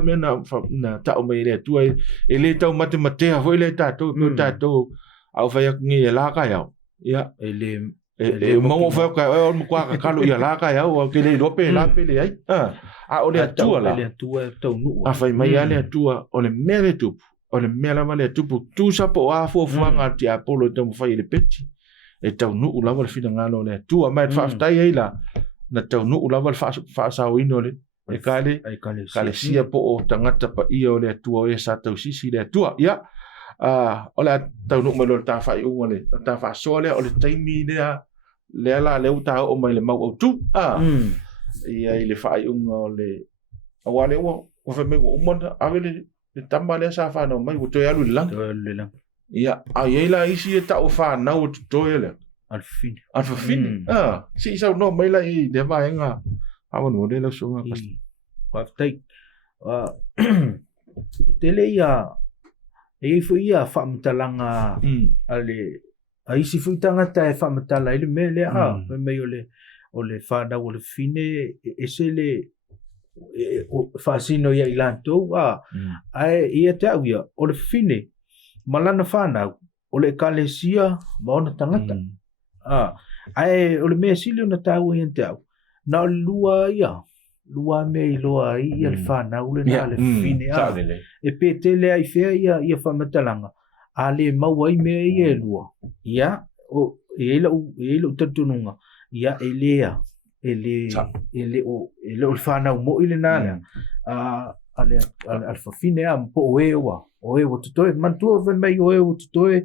mena na ta o maile tua e le tau matematea foi le tato au fai ngi la ka ya ya ele mo fa ka o mo kwa ka lo ya la ka ya o ke le do pe la pe le ai a o le tua la le tua tau nu a fai mai ale tua o le mele tu o le mele vale tu tu sa po a fo fanga ti a polo te mo fai le peti e tau nu la va fina ngalo le tua mai fa stai ai la na tau nu la va fa sa o ino le e kale sia po o tangata pa ia o le tua e sa tau sisi le tua ya ola tau no malo ta fa le ta fa sole o le taimi le la le uta o mai le mau o tu ia ile fa o le awale o fa me o monta avele le tamba le sa fa no mai o to ya lu lang ia ai la isi ta o fa na o to ele al fin si sa no mai la I de va nga ava no le so nga pa tai tele ia e foi ia fa mtalanga ale ai si foi tangata e fa mtala ile mele me ole fa da ole fine esele fa sino ia ilanto ai ia tawia ole fine malana fa na ole kalesia bona tangata ai ole me sile na tawo ia na lua me loa ia le fana ule na le fine e petele ai fea ia whamatalanga a le mau ai mea ia lua ia o ele tatununga ia elea ele o le fana mo ile nale ale fine po o tutoe mantua ve mai o tutoe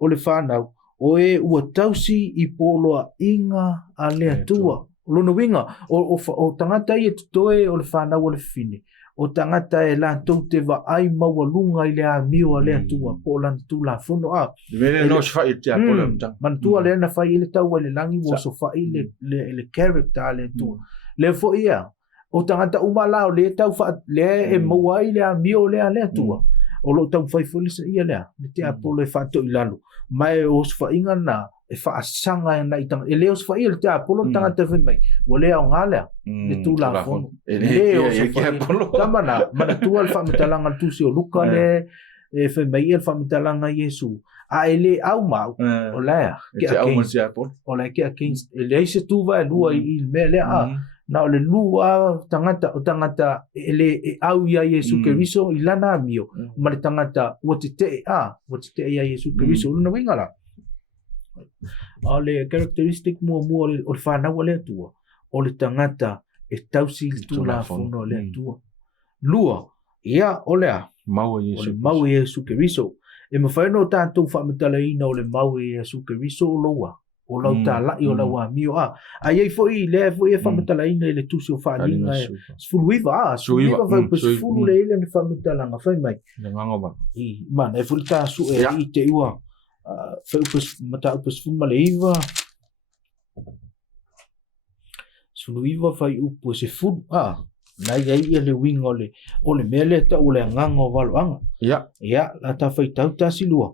o le fana o ua tausi I poloa inga ale atua lono winga o tangata I tutoe o le whana o le fine o tangata e la tau te wa ai mawalunga I le a miwa le atua po lan tu la fono vele no se fai te a pola mantua le na fai le tau le langi wo so fai le character le tu le fo ia o tangata umala o le tau fa le e mawai le a miwa le atua o lo tau fai fo ia le te a polo e fa to ilalo mai o so fa inga na e fa sanga na itang eleos fa il te apolo tangata fe mai o le o ngale le tu la fono eleos fa tamana mana tu al fa metalanga tu se o luka le e fe mai el fa metalanga Iesu a ele au mau o la ke au mo se apolo o la ke against ele se tu va lua il mele na le lua tangata ele au ia Iesu Keriso ilana mio ma le tangata watite ia Iesu Keriso no wingala ole characteristic mo o le whanau o le atua o le tangata e tausi tu la fono le atua lua ia o lea mau Iesu Keriso e mawhaino tātou whamatalaina o le mau Iesu Keriso o loa o lau tā lai o lau a mio a iei foi le foi e whamatalaina I le tusi o whaalinga e sfuluiva vai pa sfulu le ile ni whamatalanga whai mai mana e furi tā su e I te ua mata upes fuma leiva suluiva fai upo se fu na ia le wing ole mele ta ole nganga waloanga ya la ta fai tau ta silua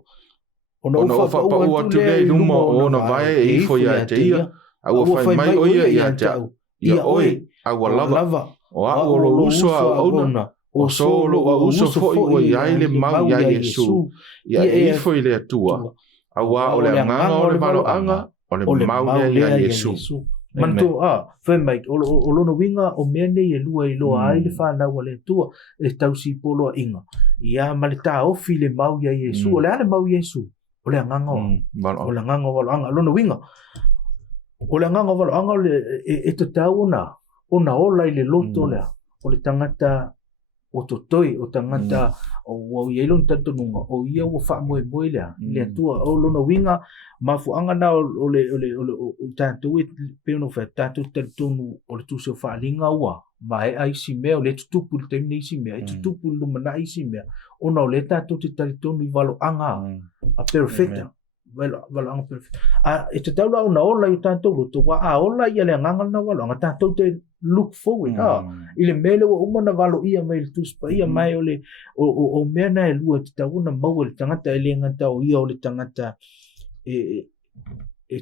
ona fa pa tu le luma ona vai e fo ia te ia au fai mai o ia ta ia oi au lava o lo uso ona o solo o uso fo ia ile mau ia Iesu ia e fo ile atua awa o le nganga o le valoanga o le mau ia Iesu manto fe mai o lono winga o mene e lua I loa ai le whana o le tua e tausi polo inga ia maleta o fi le mau ia Iesu o le ale mau Iesu o le nganga o le nganga o lono winga O le nganga wala anga e te tau ona ola i le loto lea. O le tangata o totoi, o tangata o ielon tantonunga, o ia o wha moe lea. Le atua, o lona winga, mafu anga na o le tātou e peono whai, tātou talitonu o le tūseo whaalinga ua. Ma e aisi mea, o le tutupu le taimine isi mea, e tutupu le lumana isi mea. Ona o le tātou te talitonu i walo anga, a perfecta. Walo anga perfecta. E te taula ona ola i tātou roto, wa a ola i ale anganga na walo anga, tātou te look forward. I le mele wa umana walo ia mai le tuspa, ia mai o mea na e lua te tauna maua le tangata e le ngata o ia o le tangata e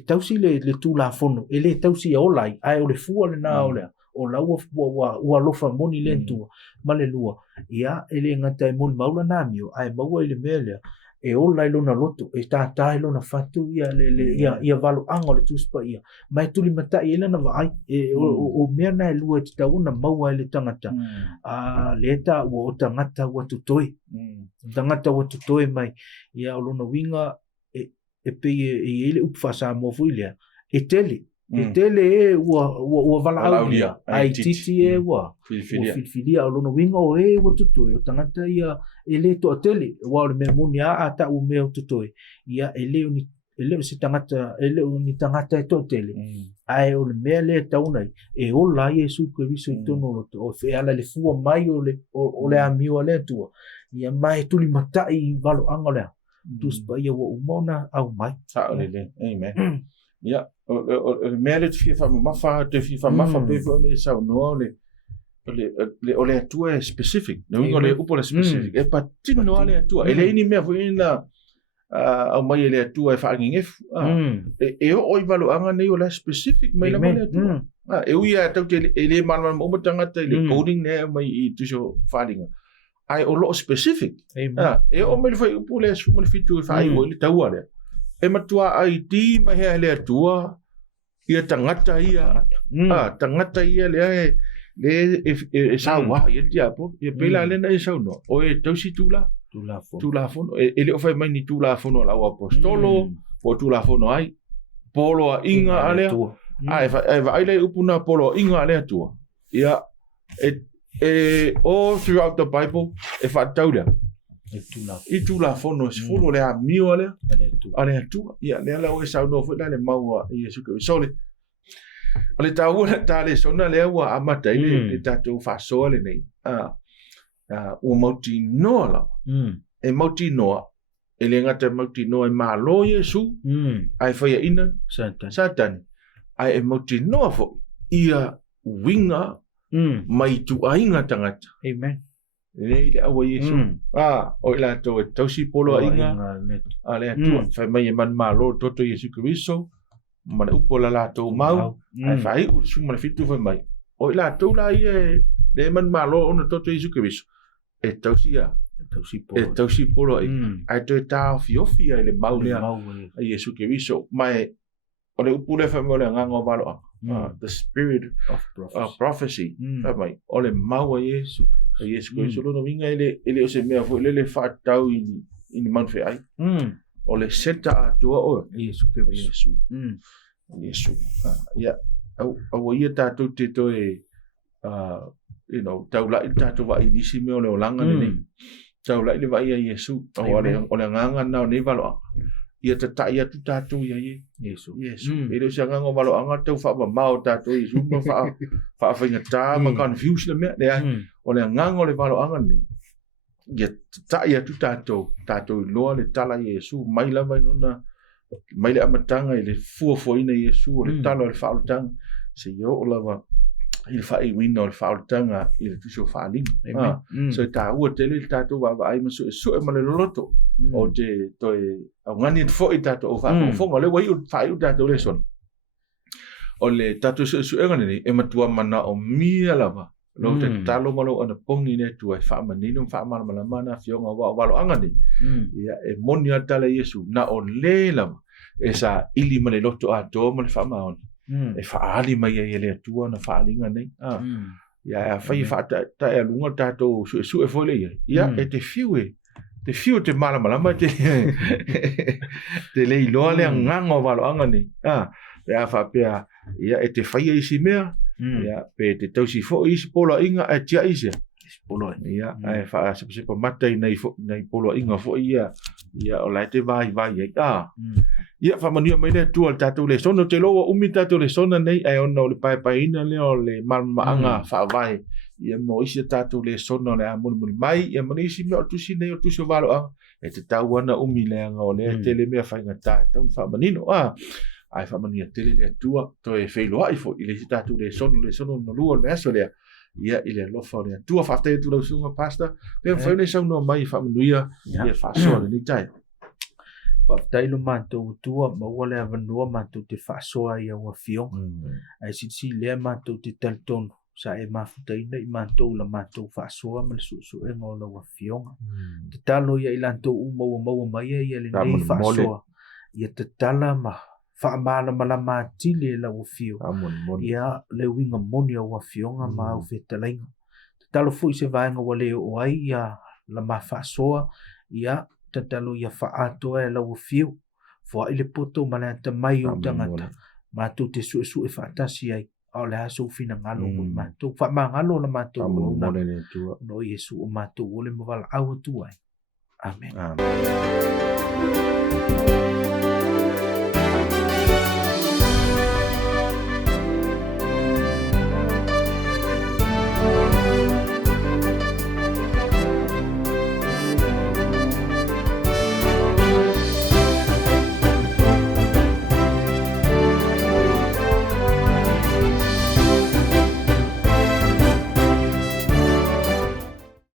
tausi le tūla fono, e le tausi e ola i, ai o le fua le na o lea. O la ua lofa moni lentua ma le lua ia ele ngata e moni maula na mio ai maua i le mele e ola i lona loto e tata i lona fatu ia valo anga le tuspa ia mai tuli mata i ele na vai o mea na e lua te tauna maua i le tangata leta ua o tangata ua tutoi tangata ua tutoi mai ia o lona winga e pe e ele upfasa mo fuilea e tele e ua vala aulia ai titi e ua filfilia o lona winga o e ua tutoi o tangata ia e le to tele ua o le mea moni a ta u mea tutoi ia e le se tangata e le ni tangata e to tele ai o le mea le taunai e o la Iesu Kristo i tono loto o fe ala le fua mai o le amio le tua ia mai tuli matai i valo anga lea tuspa ia ua umona au mai amen ia o mea le tufia whamafa te fia whamafa pepe o le sau noa o le atua e specific na wingo le upo le specific e patino noa le atua e le ini mea fuina au mai e le atua e whaangingefu e o oi valo anga nei o le specific mai la mai le atua e uia tau te e le malama o matangata i le coding ne mai i tuso wharinga ai o lo specific e o mai le whai upo le sumo le fitu e whai o le taua le e matua ai ti mai hea le atua ia tangata ia tangata ia le e sawa ia tiapo ia pela le na e sauno o e tausi tula fono e le ofai mai ni tula fono la o apostolo po tula fono ai polo a inga ale ai le upuna polo inga ale atua ia all throughout the Bible e fa taulia i tula fono si fono le amio ale atua ia le ala o e sauno fo le maua i Iesu Kristo sole o le taua ta le sona le ua amata i le tatou fasoa le nei ua mauti noa la e mauti noa e le ngata mauti noa e malo Iesu ai Faiaina Satani ai e mauti noa fo ia winga mai tu ainga tangata amen nei le awa Iesu o ila to tausi polo ainga ale atua fai mai e Manumalo toto Iesu Kristo mana upo la lato mau ai fai u suma le fitu fai mai o ila to la ie le Manumalo ona toto Iesu Kristo e tausi polo ai to ta fiofi ai le mau le Iesu Kristo mai o le upo le fai mo le nganga valo the spirit of prophecy fai mai o le mau Iesu Kristo lo winga ele o se mea fo le fa tau in man fe ai o le seta atua o Iesu ia au ia tatou te toe tau lai tatou wa inisi me o le olanga nei tau lai le vai a Iesu o le nganga na nei valo ia tata ia tu tatou ia Iesu ele se nganga valo anga tau fa mau tatou Iesu ma fa fa ta ma confuse le me o le nganga le valo anga nei ia tata ia tu tatou loa le tala Iesu mai la vai nona mai le amatanga i le fuafuaina Iesu o le talo o le whaolutanga se io o lawa i le whai wina o le whaolutanga i le tuso whaalinga so i tā ua tele le tātou wawa ai masu e sue ma le loloto o te toi au ngani e fo i tātou o whafonga le wai o whai u tātou le son o le tātou sue ngani ni e matua mana o mia lawa lo te talo malo ana pongi ne tu e whaamanino whaamana mana fionga walo angani ia e moni atala Iesu na o le lama e sa ili ma le loto a do ma le whaamaoni e whaali mai e le atua na whaalinga nei ia e whai whaata e alunga tātou su e fole ia e te fiu te malamalama te leiloa le nganga walo angani ia whapea ia e te whaia isi mea ia pe te tausi fo isi pola inga e tia isi Polo ia e wha sepa matai nei pola inga fo ia o lai te vai ai ia whamania mai le tua tātou le sona te loa umi tātou le sona nei ai ona o le Faiaina le o le malmaanga whaavai ia mo isi tātou le sona le amoni mai ia mani isi mea o tusi nei o tusi o valo anga e te tau ana umi le anga o le tele mea whainga tāi tau whamanino ai whamania tele le tua to e whailoa i fo i le si tātou le sona no lua le aso lea ia i le lofa o le tua whaftai tu lau sunga pasta pe whaune sau no mai whamanuia ia whasoa le ni tai Whaftai lo mātou tua, maua le avanua mātou te whaasoa i aua whionga. Ai si lea mātou te taltonu, sa e mawhutaina i mātou la mātou whaasoa ma le susu e ngā la ua whionga. Te talo ia i lantou maua mai ia le nei whaasoa. Ia te tala ma whaamala mala mātili e la ua whio. Ia le winga moni a ua whionga ma au whetalainga. Te talo fui se vaenga wale o ai ia la ma whaasoa ia tatalo ia whaato e lau whiu. Fua ile poto mana ta mai o tangata. Mātou te su e whaatasi ai. Au le haso fina ngalo mo mātou. Wha ngalo la mātou o no Iesu o mātou o le mawala au atu ai. Amen.